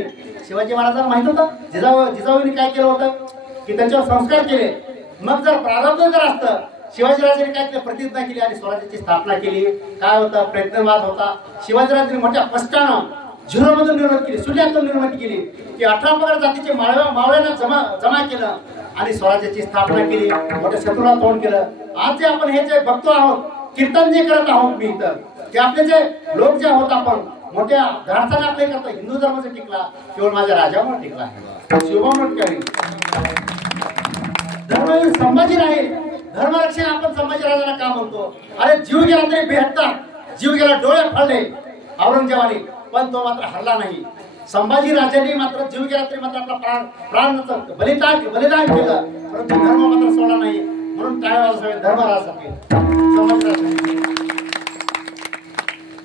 शिवाजी महाराजांना माहित होतं जिजाऊंनी काय केलं होतं की त्यांच्यावर संस्कार केले. मग जर प्रारब्ध जर असतं, शिवाजीराजांनी काय केलं? प्रतिज्ञा केली आणि स्वराज्याची स्थापना केली. काय होतं? प्रयत्नवाद होता. शिवाजीराजांनी मोठ्या कष्टानं झिरोमधून निर्मिती केली, शून्यातून निर्मिती केली की 18 पगड जातीचे मावळ्यांना जमा केलं आणि स्वराज्याची स्थापना केली. मोठ्या शत्रूला तोंड केलं. आज जे आपण हे जे बघतो आहोत, कीर्तन जे करत आहोत मी इथं, की आपले जे लोक जे आहोत आपण मोठ्या धाडसाने आपले करतो, हिंदू धर्म जे टिकला केवळ माझ्या राजामुळे टिकला आहे, शिवबामुळे टिकला. धर्म संभाजी राहील. धर्मरक्षण आपण संभाजी राजाला का म्हणतो? अरे जीव गेला तरी 72, जीव गेला डोळे फाडले औरंगजेबाने, पण तो मात्र हरला नाही. संभाजी राजांनी मात्र जीव गेला तरी मात्र आपला प्राण बलिदान केलं, परंतु धर्म मात्र सोडला नाही. म्हणून काय व्हायला धर्मराजासाठी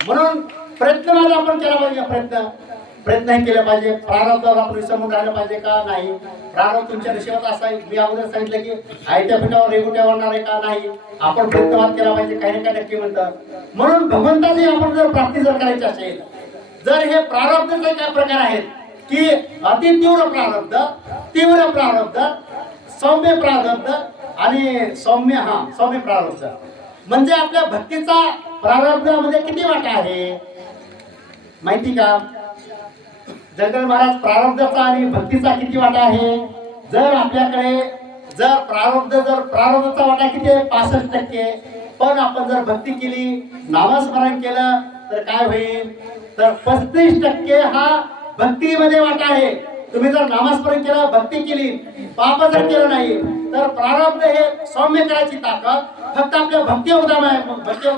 म्हणून प्रयत्न आपण केला पाहिजे. प्रयत्न केले पाहिजे. प्रारब्धावर आपण विसरून राहिलं पाहिजे का नाही? प्रारब्ध तुमच्या नशिबात असा आहे. मी अगोदर सांगितलं की आयत्या पिठावर रेगुट्या वाढणार आहे का नाही? आपण प्रयत्नवाद केला पाहिजे. काही ना काही नक्की म्हणतात. म्हणून भगवंताची आपण जर प्राप्ती जर करायची असेल, जर हे प्रारब्धाचे काय प्रकार आहेत की अति तीव्र प्रारब्ध, सौम्य प्रारब्ध आणि सौम्य प्रारब्ध. म्हणजे आपल्या भक्तीचा प्रारब्धामध्ये किती वाटा आहे माहिती का? जगदल महाराज प्रारब्धाचा आणि भक्तीचा किती वाटा आहे? जर आपल्याकडे जर प्रारब्धाचा वाटा किती आहे? 65%. पण आपण जर भक्ती केली, नामस्मरण केलं तर काय होईल, तर 35% हा भक्तीमध्ये वाटा आहे. तुम्ही जर नामस्मरण केलं, भक्ती केली, पाप जर केलं नाही, तर प्रारब्ध हे सौम्य करायची ताकद फक्त आपल्या भक्ती उदाम आहे. भक्ती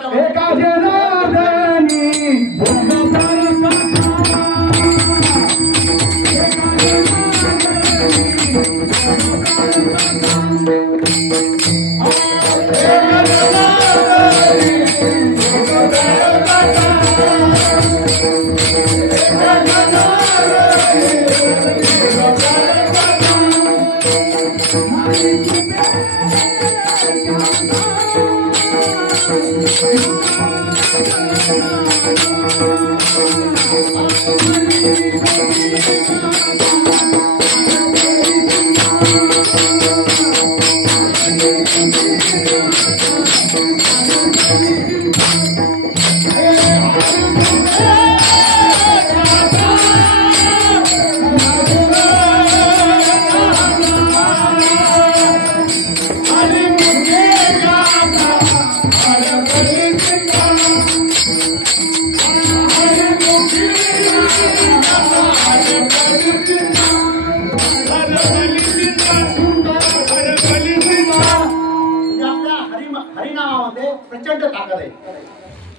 प्रचंड ताकद आहे.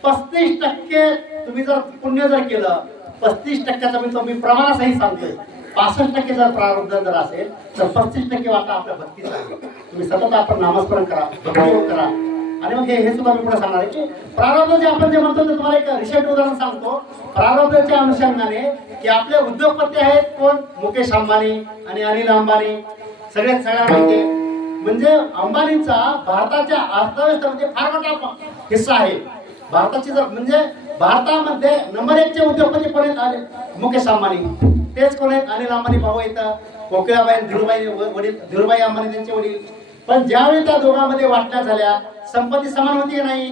35% तुम्ही जर पुण्य जर केलं, 35%चा मी प्रमाणासहित सांगतोय, 65% जर प्रारब्ध जर असेल तर 35% वाटा आपल्या भक्तीचा आहे. तुम्ही सतत आपण नामस्मरण करा, भक्तियोग करा. आणि मग हे सुद्धा मी पुढे सांगणार आहे की प्रारब्ध जे आपण जे म्हणतो ते तुम्हाला एक रिसेंट उदाहरण सांगतो. प्रारब्धाच्या अनुषंगाने की आपले उद्योगपती आहेत कोण, मुकेश अंबानी आणि अनिल अंबानी, सगळ्या माहिती. म्हणजे अंबानींचा भारताच्या अर्थव्यवस्थेमध्ये फार मोठा हिस्सा आहे. भारताची जर म्हणजे भारतामध्ये नंबर 1 चे उद्योगपती कोण आहेत, मुकेश अंबानी. तेच कोण आहेत, अनिल अंबानी भाऊ आहेत, कोकिळाबाई धीरूभाई वडील, धीरूभाई अंबानी त्यांचे वडील. पण ज्यावेळी त्या दोघांमध्ये वाटण्या झाल्या, संपत्ती समान होती की नाही,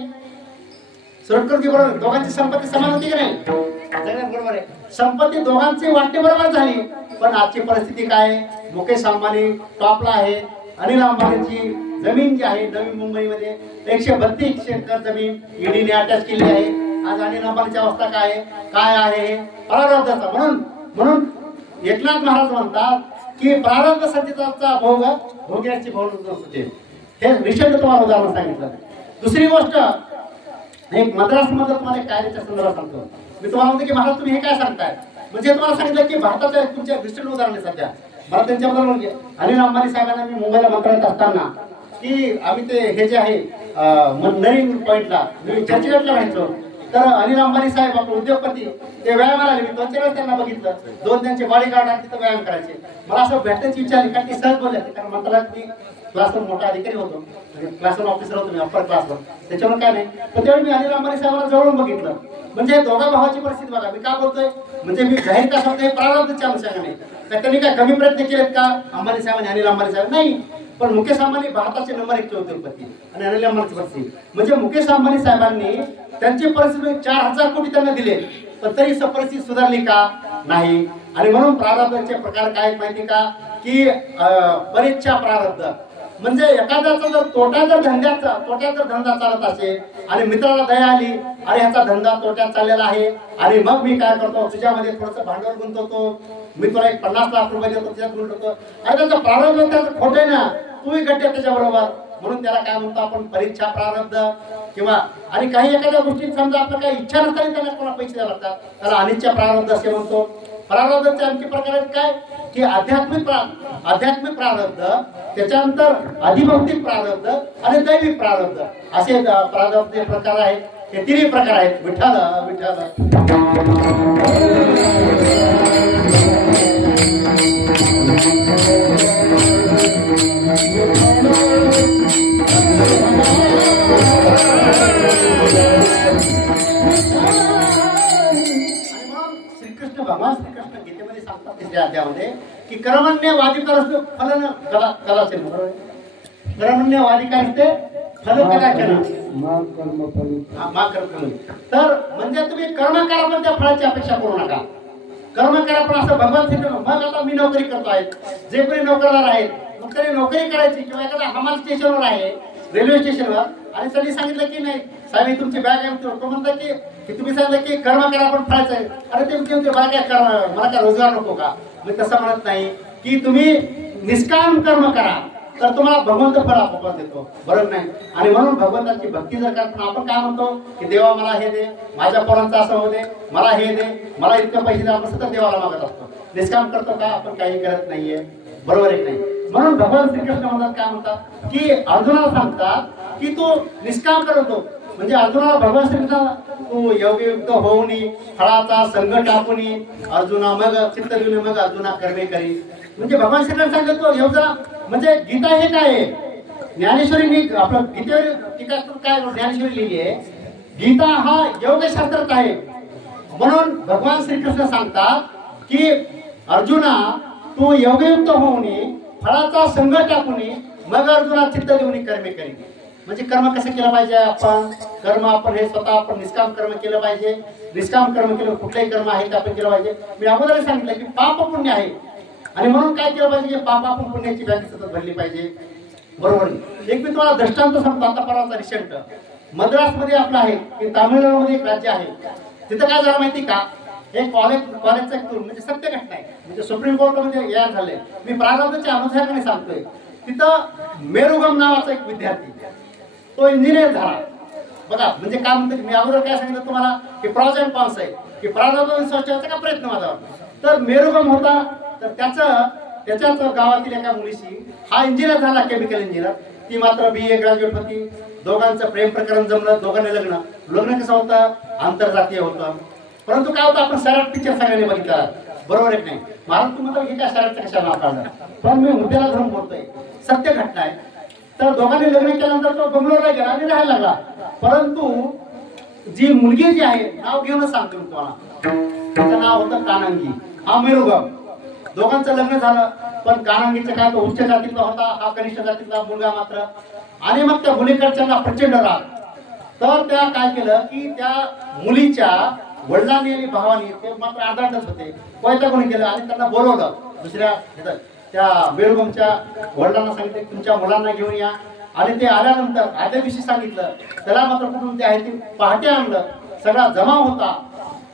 सोडकरजी बरोबर दोघांची संपत्ती समान होती की नाही, सगळ्यात बरोबर आहे. संपत्ती दोघांची वाटणी बरोबर झाली. पण आजची परिस्थिती काय, मुकेश अंबानी टॉपला आहे, अनिल अंबानींची जमीन जी आहे नवी मुंबईमध्ये 132 एकर जमीन ईडीने अटॅच केली आहे. आज अनिल अंबानीची अवस्था काय आहे प्रारब्धाचा. म्हणून एकनाथ महाराज म्हणतात की प्रारब्ध संचिताचा भोग भोग्याची भोग असते. हे रिसेंट तुम्हाला उदाहरण सांगितलं. दुसरी गोष्ट, एक मद्रासमध्ये तुम्हाला एक कार्याच्या संदर्भात सांगतो मी. तुम्हाला म्हणतो की महाराज तुम्ही हे काय सांगताय, म्हणजे तुम्हाला सांगितलं की भारताच्या तुमच्या रिसेंट उदाहरण आहे. सध्या मला त्यांच्याबद्दल अनिल अंबानी साहेबांना मी मुंबईला मंत्रालयात असताना की आम्ही ते हे जे आहे नरीन पॉईंटला मी चर्चगेटला राहायचो, तर अनिल अंबानी साहेब आपले उद्योगपती ते व्यायामाला आले. मी 2-4 वेळेस त्यांना बघितलं, 2 त्यांचे बॉडीगार्ड आणि तिथं व्यायाम करायचे. मला असं भेटायची इच्छा आली, कारण ती सहज बोलले, कारण मंत्रालयात मी क्लासरूम मोठा अधिकारी होतो, क्लासरूम ऑफिसर होतो मी अप्पर क्लासवर, त्याच्यावर काय नाही. पण त्यावेळी मी अनिल अंबानी साहेबांना जवळून बघितलं. म्हणजे दोघा भावाची परिस्थिती बघा. मी का बोलतोय, म्हणजे मी जाहीर का सांगतोय प्रारब्धच्या अनुषंगाने. तर त्यांनी काय कमी प्रयत्न केलेत का अंबानी साहेबांनी, अनिल अंबानी साहेब नाही. पण मुकेश अंबानी भारताचे नंबर 1 चे उद्योगपती आणि अनिल अंबानीची परिस्थिती म्हणजे मुकेश अंबानी साहेबांनी त्यांची परिस्थिती 4000 कोटी त्यांना दिले, पण तरी परिस्थिती सुधारली का नाही. आणि म्हणून प्रारब्धाचे प्रकार काय माहिती का, की परीक्षा प्रारब्ध म्हणजे एखाद्याचा जर तोट्यात जर धंदा चालत असेल आणि मित्राला दया आली, अरे ह्याचा धंदा तोट्यात चाललेला आहे आणि मग मी काय करतो, तुझ्यामध्ये थोडंसं भांडवल गुंतवतो, मी तुला एक 50 लाख रुपये देतो, तुझ्यात गुंतवतो. आणि त्याचा प्रारब्ध त्याचं खोट आहे ना, तूही गड्डे त्याच्याबरोबर. म्हणून त्याला काय म्हणतो आपण, परीक्षा प्रारब्ध. किंवा आणि काही एखाद्या गोष्टी समजा आपलं काही इच्छा नसताना त्यांना कोणा पैसे द्यावे लागतात, त्याला अनिच्छा प्रारब्ध असे म्हणतो. प्रारब्धाचे आणखी प्रकार आहेत काय, की आध्यात्मिक प्रारब्ध, त्याच्यानंतर अधिभौतिक प्रारब्ध आणि दैविक प्रारब्ध असे प्रारब्धचे प्रकार आहेत. हे 3 प्रकार आहेत. विठ्ठल भगवान श्रीकृष्ण गीतेमध्ये सांगतात 3ऱ्या अध्यायामध्ये की कर्मण्यवाधिकारस्ते फलन कदाचन. कर्मण्यवाधिकारस्ते फल कदाचन मा कर्म. तर म्हणजे तुम्ही कर्म करा पण त्या फळाची अपेक्षा करू नका. कर्म करा पण असं भगवान श्रीकृष्ण. मग आता मी नोकरी करतो आहे, जे कोणी नोकरदार आहेत मग तरी नोकरी करायची, किंवा एखादा हमाल स्टेशनवर आहे, रेल्वे स्टेशनवर, आणि त्यांनी सांगितलं की नाही साहेब ही तुमची बॅग आहे. तो म्हणता की तुम्ही सांगितलं की कर्म करा पण फळायचं आहे. अरे ते म्हणते मला काय कर्म, मला काय रोजगार नको का? मी तसं म्हणत नाही की तुम्ही निष्काम कर्म करा तर तुम्हाला भगवंत फळ आपोआप देतो, बरोबर नाही? आणि म्हणून भगवंताची भक्ती जर करताना आपण काय म्हणतो की देवा मला हे दे, माझ्या पोरांचं असं होऊ दे, मला हे दे, मला इतकं पैसे दे, आपण सतत देवाला मागत असतो. निष्काम करतो का? आपण काही करत नाहीये, बरोबर आहे नाही? म्हणून भगवान श्रीकृष्ण म्हणतात काय म्हणतात की अर्जुनाला सांगतात की तू निष्काम करतो. म्हणजे अर्जुनाला भगवान श्रीकृष्ण तू योगयुक्त होऊनी फळाचा संग टाकूनी अर्जुना मग चित्त देऊन मग अर्जुना कर्मे करी. म्हणजे भगवान श्रीकृष्ण सांगतो एवढा. म्हणजे गीता हे काय आहे? ज्ञानेश्वरींनी आपलं गीतेवर टीका काय ज्ञानेश्वरी लिहिली आहे, गीता हा योगशास्त्रच आहे. म्हणून भगवान श्रीकृष्ण सांगतात की अर्जुना तू योगयुक्त होऊनी फळाचा संग टाकूनी मग अर्जुना चित्त देऊन कर्मे करी. म्हणजे कर्म कसं केलं पाहिजे? आपण कर्म आपण हे स्वतः आपण निष्काम कर्म केलं पाहिजे. निष्काम कर्म केलं कुठलंही कर्म आहे ते आपण केलं पाहिजे. मी अगोदर सांगितलं की पाप पुण्य आहे आणि म्हणून काय केलं पाहिजे की पाप आपण पुण्याची बॅग सतत भरली पाहिजे, बरोबर? एक मी तुम्हाला दृष्टांत सांगतो. आता परवाचा रिसेंट मद्रासमध्ये आपलं आहे की तामिळनाडूमध्ये एक राज्य आहे. तिथं काय झालं माहिती का? हे कॉलेजचा एक म्हणजे सत्य घटना आहे. म्हणजे सुप्रीम कोर्टामध्ये या झाले. मी प्रारंभाच्या अनुसाराने सांगतोय. तिथं मेरुगम नावाचा एक विद्यार्थी तो इंजिनियर झाला. बघा म्हणजे काय म्हणतो मी अगोदर काय सांगितलं तुम्हाला की प्रॉज अँड कॉन्स आहे की प्रारंभ स्वच्छाचा का प्रयत्न माझा. तर मेरुगम होता तर त्याच्याच गावातील एका मुलीशी हा इंजिनियर झाला, केमिकल इंजिनियर. ती मात्र BA ग्रॅज्युएट होती. दोघांचं प्रेम प्रकरण जमलं, दोघांनी लग्न कसं होतं? आंतरजातीय होतं. परंतु काय होतं आपण सराट पिक्चर सगळ्यांनी बघितला, बरोबर आहे नाही? मला तुम्हाला हे काय सराटचं कशाला नाव काढलं, पण मी मुद्द्याला धरून बोलतोय, सत्य घटना आहे. तर दोघांनी लग्न केल्यानंतर तो बंगलोरला गेला आणि राहायला लागला. परंतु जी मुलगी जी आहे नाव घेऊनच सांगतो मी तुम्हाला, तिचं नाव होतं कानांगी. हा मेरुगम. दोघांचं लग्न झालं पण कानांगीचं काय तो उच्च जातीतला होता, हा कनिष्ठ जातीतला मुलगा मात्र. आणि मग त्या मुलीकडच्यांना प्रचंड राग. तर त्या काय केलं की त्या मुलीच्या वडिलांनी आणि भावानी ते मात्र आदांडच होते, कोयता कोणी केलं आणि त्यांना बोलवलं दुसऱ्या त्या मेरुगमच्या वडिलांना सांगितलं तुमच्या मुलांना घेऊन या. आणि ते आल्यानंतर आदल्या दिवशी सांगितलं त्याला मात्र कुठून ते आहे ते पहाटे आणलं. सगळा जमाव होता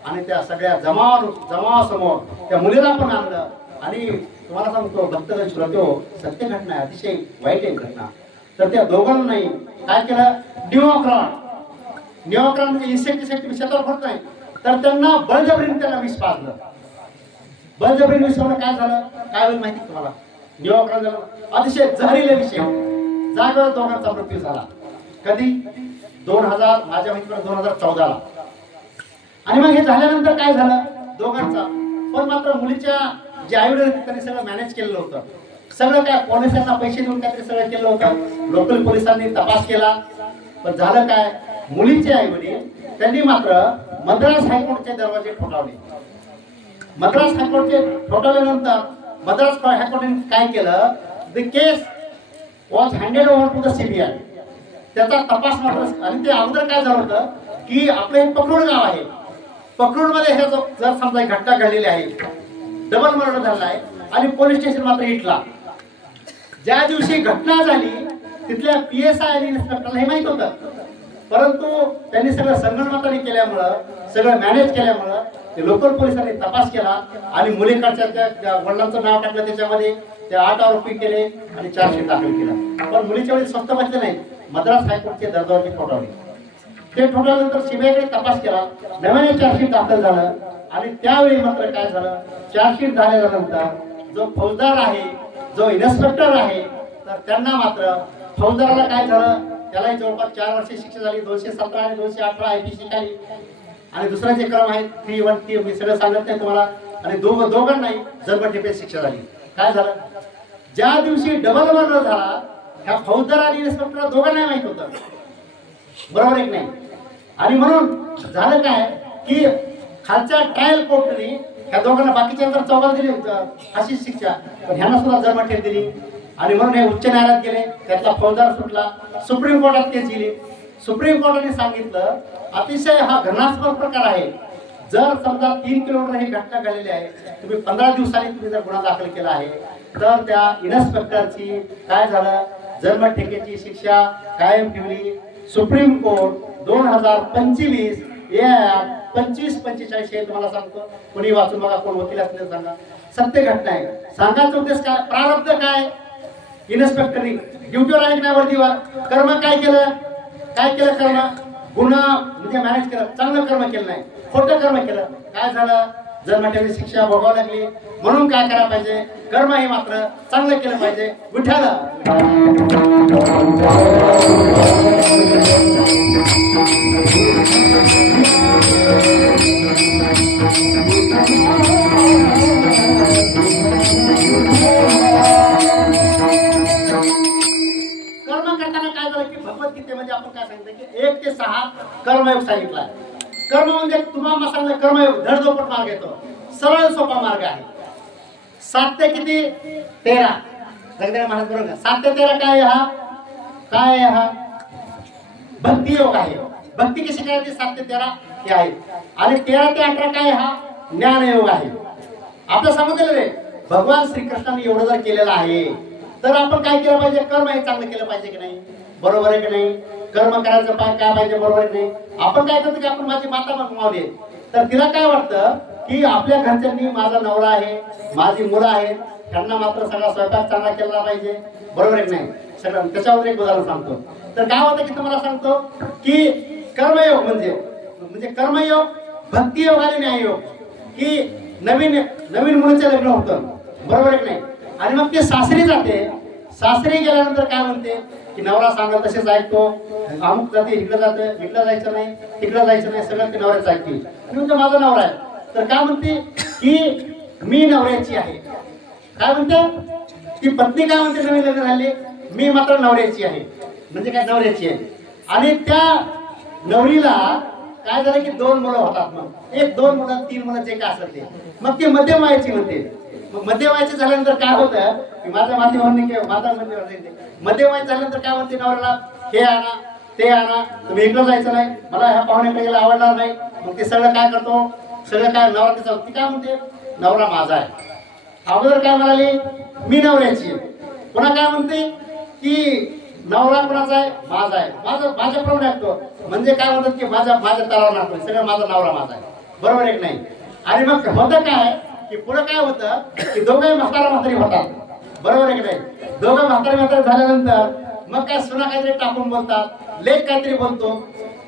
आणि त्या सगळ्या जमावासमोर त्या मुलीला पण आणलं. आणि तुम्हाला सांगतो भक्तगण श्रोतो, सत्य घटना आहे, अतिशय वाईट आहे घटना. तर त्या दोघांना नाही काय केलं, निओक्रॉन म्हणजे इन्सेक्टिसाइड शेतावर फक्त नाही तर त्यांना बळजबरीने त्याला विष पाजलं. बळजबरीने विष काय झालं काय होईल माहिती तुम्हाला? निओक्रॉन झालं अतिशय जहरीले विषय, जागेवर दोघांचा मृत्यू झाला. कधी? 2000 माझ्या माहितीवर 2014ला. आणि मग हे झाल्यानंतर काय झालं दोघांचा, पण मात्र मुलीच्या जे आई वडील त्यांनी सगळं मॅनेज केलेलं होतं. सगळं काय पोलिसांना पैसे देऊन काहीतरी सगळं केलं होतं. लोकल पोलिसांनी तपास केला. पण झालं काय, मुलीचे आई वडील त्यांनी मात्र मद्रास हायकोर्टचे दरवाजे ठोठावले. मद्रास हायकोर्टचे ठोठावल्यानंतर मद्रास हायकोर्टाने काय केलं, the case was handed over to the CBI. त्याचा तपास मात्र. आणि ते अगोदर काय झालं होतं की आपलं एक पकरूड गाव आहे, पकरूडमध्ये हे जर समजा घटना घडलेली आहे, डबल मर्डर झाला आहे आणि पोलीस स्टेशन मात्र इटला. ज्या दिवशी घटना झाली तिथल्या PSI आणि इन्स्पेक्टरला हे माहित होतं, परंतु त्यांनी सगळं संगणमताने केल्यामुळं सगळं मॅनेज केल्यामुळं ते लोकल पोलिसांनी तपास केला आणि मुलीकडच्या त्या वडिलांचं नाव टाकलं त्याच्यामध्ये, ते 8 आरोपी केले आणि चार्जशीट दाखल केला. पण मुलीच्या वेळी स्वस्त बसले नाही, मद्रास हायकोर्टचे दरवाजे ठोठावले. ते ठोठावल्यानंतर CBIकडे तपास केला, नव्याने चार्जशीट दाखल झालं. आणि त्यावेळी मात्र काय झालं, चार्जशीट झाल्यानंतर जो फौजदार आहे, जो इन्स्पेक्टर आहे, तर त्यांना मात्र फौजदाराला काय झालं, त्यालाही जवळपास 4 वर्षे शिक्षा झाली. 217 आणि 218 IPC खाली. आणि दुसरा जे क्रम आहे 313 मी सगळं सांगत नाही तुम्हाला. आणि दोघांनाही जन्मठेपेची शिक्षा झाली. काय झालं, ज्या दिवशी डबल मर्डर झाला ह्या फौजदार आणि इन्स्पेक्टर दोघांनाही माहित होतं, बरोबर एक नाही? आणि म्हणून झालं काय की खालच्या ट्रायल कोर्टने ह्या दोघांना बाकीच्या चौघांना दिली अशी शिक्षा, पण ह्यांना सुद्धा जन्मठेप दिली. आणि म्हणून हे उच्च न्यायालयात गेले, त्यातला फौजदार सुटला, सुप्रीम कोर्टात केस गेली. सुप्रीम कोर्टाने सांगितलं अतिशय हा घटनास्पद प्रकार आहे. जर समजा 3 किलोमीटर ही घटना घडलेली आहे, तुम्ही 15 दिवसांनी तुम्ही जर गुन्हा दाखल केला आहे तर त्या इन्स्पेक्टरची काय झालं, जन्मठेपेची शिक्षा कायम ठेवली. सुप्रीम कोर्ट 2025 या 25-45 हे तुम्हाला सांगतो. कोणी वाचून बघा, कोण वकील असले सांगा. सत्य घटना आहे. सांगायचा उद्देश काय, प्रारब्ध काय, इन्स्पेक्टरनी ड्युटीवर आहे नाही वर्दीवर, कर्म काय केलं, कर्म गुन्हा म्हणजे मॅनेज केलं, चांगलं कर्म केलं नाही, खोटं कर्म केलं, काय झालं, जन्मठेपी शिक्षा भोगावी लागली. म्हणून काय करायला पाहिजे, कर्म हे मात्र चांगलं केलं पाहिजे. विठ्ठल कर्म करताना काय झालं की भगवद्गीतेमध्ये आपण काय सांगितलं की 1 ते 6 कर्मयोग सांगितला. कर्म म्हणजे तुम्हाला सांगितलं कर्मयोग धडधोपट मार्ग येतो, सरळ सोपा मार्ग आहे. 7 ते किती 13 जगदेव महाराज बरोबर 7 ते 13 काय हा भक्ती योग आहे. भक्ती कशी करायची 7 ते 13 हे आहे. आणि 13 ते 18 काय हा ज्ञान योग आहे. आपलं समजलेलं रे भगवान श्रीकृष्णाने एवढं जर केलेलं आहे तर आपण काय केलं पाहिजे, कर्म हे चांगलं केलं पाहिजे की नाही, बरोबर आहे की नाही. कर्म करायचं काय पाहिजे, बरोबर आहे की नाही. आपण काय करतो की आपण माझी माता बनवावी, तर तिला काय वाटतं की आपल्या घरच्यांनी माझा नवरा आहे, माझी मुलं आहेत, त्यांना मात्र सगळा स्वयंपाक चांगला केला पाहिजे, बरोबर आहे की नाही. सगळं त्याच्यावर एक उदाहरण सांगतो. तर काय होतं की तुम्हाला सांगतो की कर्मयोग म्हणजे कर्मयोग, भक्तियोग आणि न्याययोग, की नवीन मुलीचं लग्न होतं, बरोबर आहे की नाही. आणि मग ते सासरी जाते, सासरी गेल्यानंतर काय म्हणते की नवरा सांगत तसेच ऐकतो, अमुक जाते इकडे जाते, इकडे जायचं नाही, तिकडे जायचं नाही, सगळं ते नवऱ्याच ऐकते. म्हणजे माझा नवरा आहे तर काय म्हणते की मी नवऱ्याची आहे. काय म्हणते ती पत्नी, काय म्हणते नवीन लग्न झाले, मी मात्र नवऱ्याची आहे. म्हणजे काय नवऱ्याची आहे. आणि त्या नवरीला काय झालं की 2 मुलं होतात. मग 1, 2 मुलं, 3 मुलं जे काय असेल ते, मग ते मध्यम वयाची म्हणते. मग मध्यम वयाचे झाल्यानंतर काय होतं की माझ्या माध्यमांनी मध्यम वयाचे झाल्यानंतर काय म्हणते नवऱ्याला, हे आणा ते आणा, तुम्ही इकडं जायचं नाही, मला ह्या पाहुण्याकडे गेला आवडणार नाही. मग ते सगळं काय करतो, सगळं काय नवरा तिचा, ती काय म्हणते नवरा माझा आहे. अगोदर काय म्हणाली मी नवऱ्याची आहे. पुन्हा काय म्हणते की नवरा कोणाचा आहे, माझा आहे, माझ्याप्रमाणे ऐकतो. म्हणजे काय म्हणतात की माझ्या तरावर नाटतो, सगळं माझा नवरा माझा आहे, बरोबर आहे की नाही. आणि मग होतं काय की पुढे काय होतं की दोघे म्हातारी होतात, बरोबर आहे की नाही. दोघं म्हातारी झाल्यानंतर मग काय सुना काहीतरी टाकून बोलतात, लेख काहीतरी बोलतो.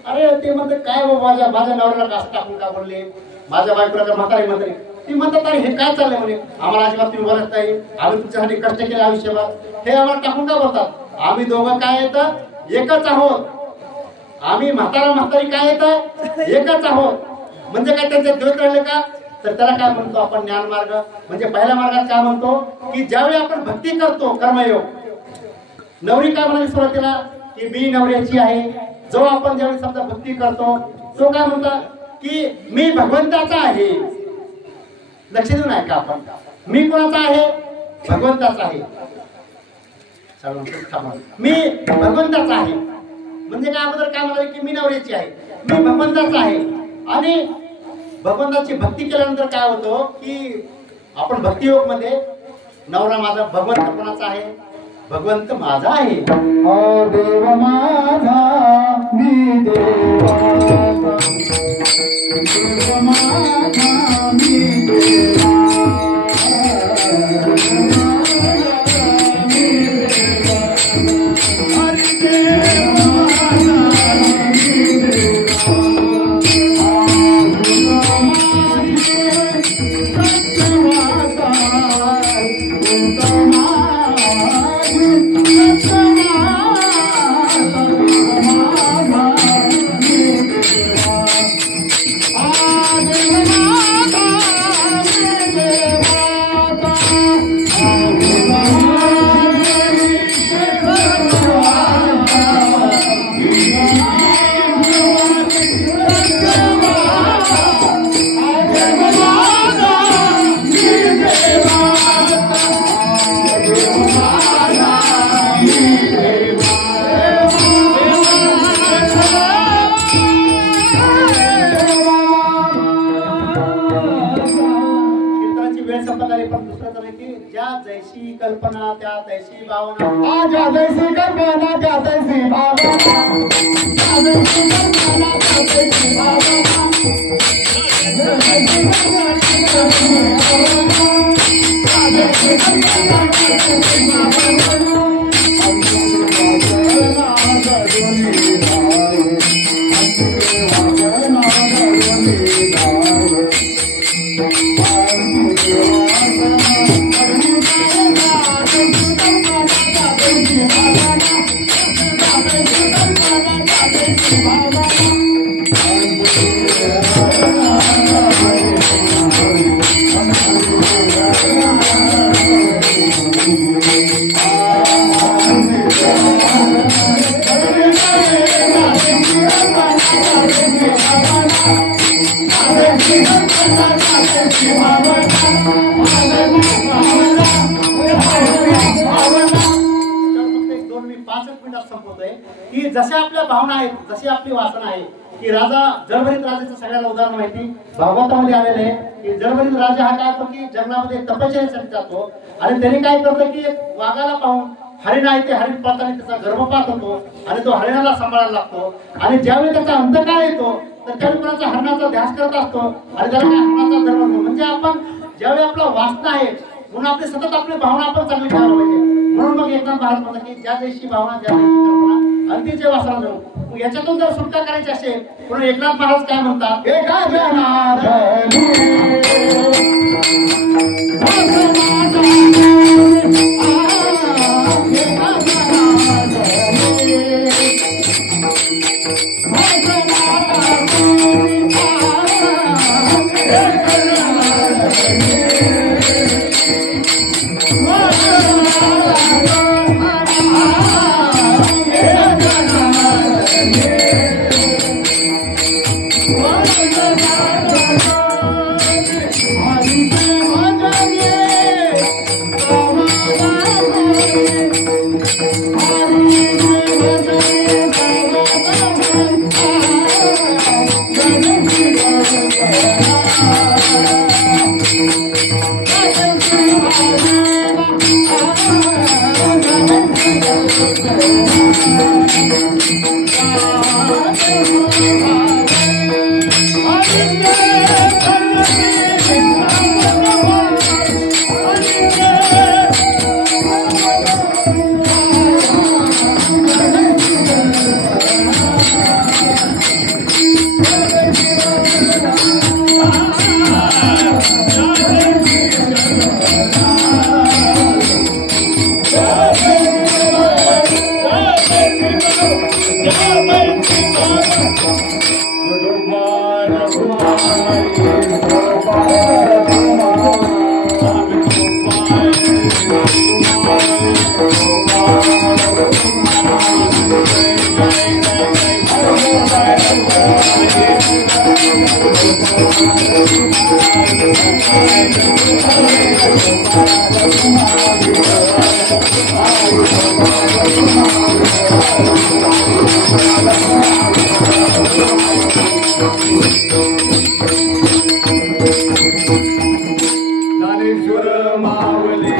अरे ते म्हणते काय माझ्या नवऱ्याला कसं टाकून का बोलले, माझ्या बायकोला का म्हातारी. ती म्हणतात अरे हे काय चाललंय म्हणे, आम्हाला अजिबात तुम्ही बोलत नाही, आम्ही तुमच्यासाठी कष्ट केले आयुष्यभर, हे आम्हाला टाकून का बोलतात. आम्ही दोघं काय येतं एकच आहोत, आम्ही म्हातारी काय येतं एकच आहोत. म्हणजे काय त्यांचे द्वेष राहिले का, तर त्याला काय म्हणतो आपण ज्ञान मार्ग. म्हणजे पहिल्या मार्गात काय म्हणतो की ज्यावेळी आपण भक्ती करतो कर्मयोग, नवरी काय म्हणाली सुरुवातीला की मी नवऱ्याची आहे. जो आपण ज्यावेळी समजा भक्ती करतो तो काय म्हणतात की मी भगवंताचा आहे. लक्ष देऊन आहे का आपण, मी कोणाचा आहे, भगवंताचा आहे. मी भगवंताचा आहे म्हणजे काय, अगोदर काय म्हणाले की मी नवऱ्याची आहे, मी भगवंताचा आहे. आणि भगवंताची भक्ती केल्यानंतर काय होतं की आपण भक्तियोग मध्ये नवरा माझा, भगवंत कोणाचा आहे, भगवंत माझा आहे. देव माझा मी देवाचा, देव माझा मी देवाचा. की ज्या जैसी कल्पना त्या तैसी भावना, ज्या जैसी कल्पना त्या तैसी भावना, ज्या जैसी कल्पना त्या तैसी भावना, ज्या जैसी कल्पना त्या तैसी भावना, की जशा आपल्या भावना आहेत, जशी आपली वासना आहे, की राजा जळभरीत राजाचं सगळ्याला उदाहरण माहिती भागवतामध्ये आलेलं आहे की जळभरीत राजा हा काय करतो की जंगलामध्ये तपश्चर्येसाठी जातो आणि त्याने काय करतो की एक वाघाला पाहून हरिण आहे ते हरिण पाहताना त्याचा गर्भपात होतो आणि तो हरिणाला सांभाळायला लागतो आणि ज्यावेळी त्याचा अंतकाळ येतो तर त्यावेळी कोणाचा हरणाचा ध्यास करत असतो आणि त्याला हरणाचा धर्म होतो. म्हणजे आपण ज्यावेळी आपला वासना आहे म्हणून आपले सतत आपली भावना आपण चांगली ठेवायला पाहिजे. म्हणून मग एकनाथ महाराज म्हणतात की ज्या दिवशी भावना ज्या दिवशी कल्पना अंतीचे वासना जाऊ. याच्यातून जर सुटका करायची असेल म्हणून एकनाथ महाराज काय म्हणतात, ज्ञानेश्वर मावली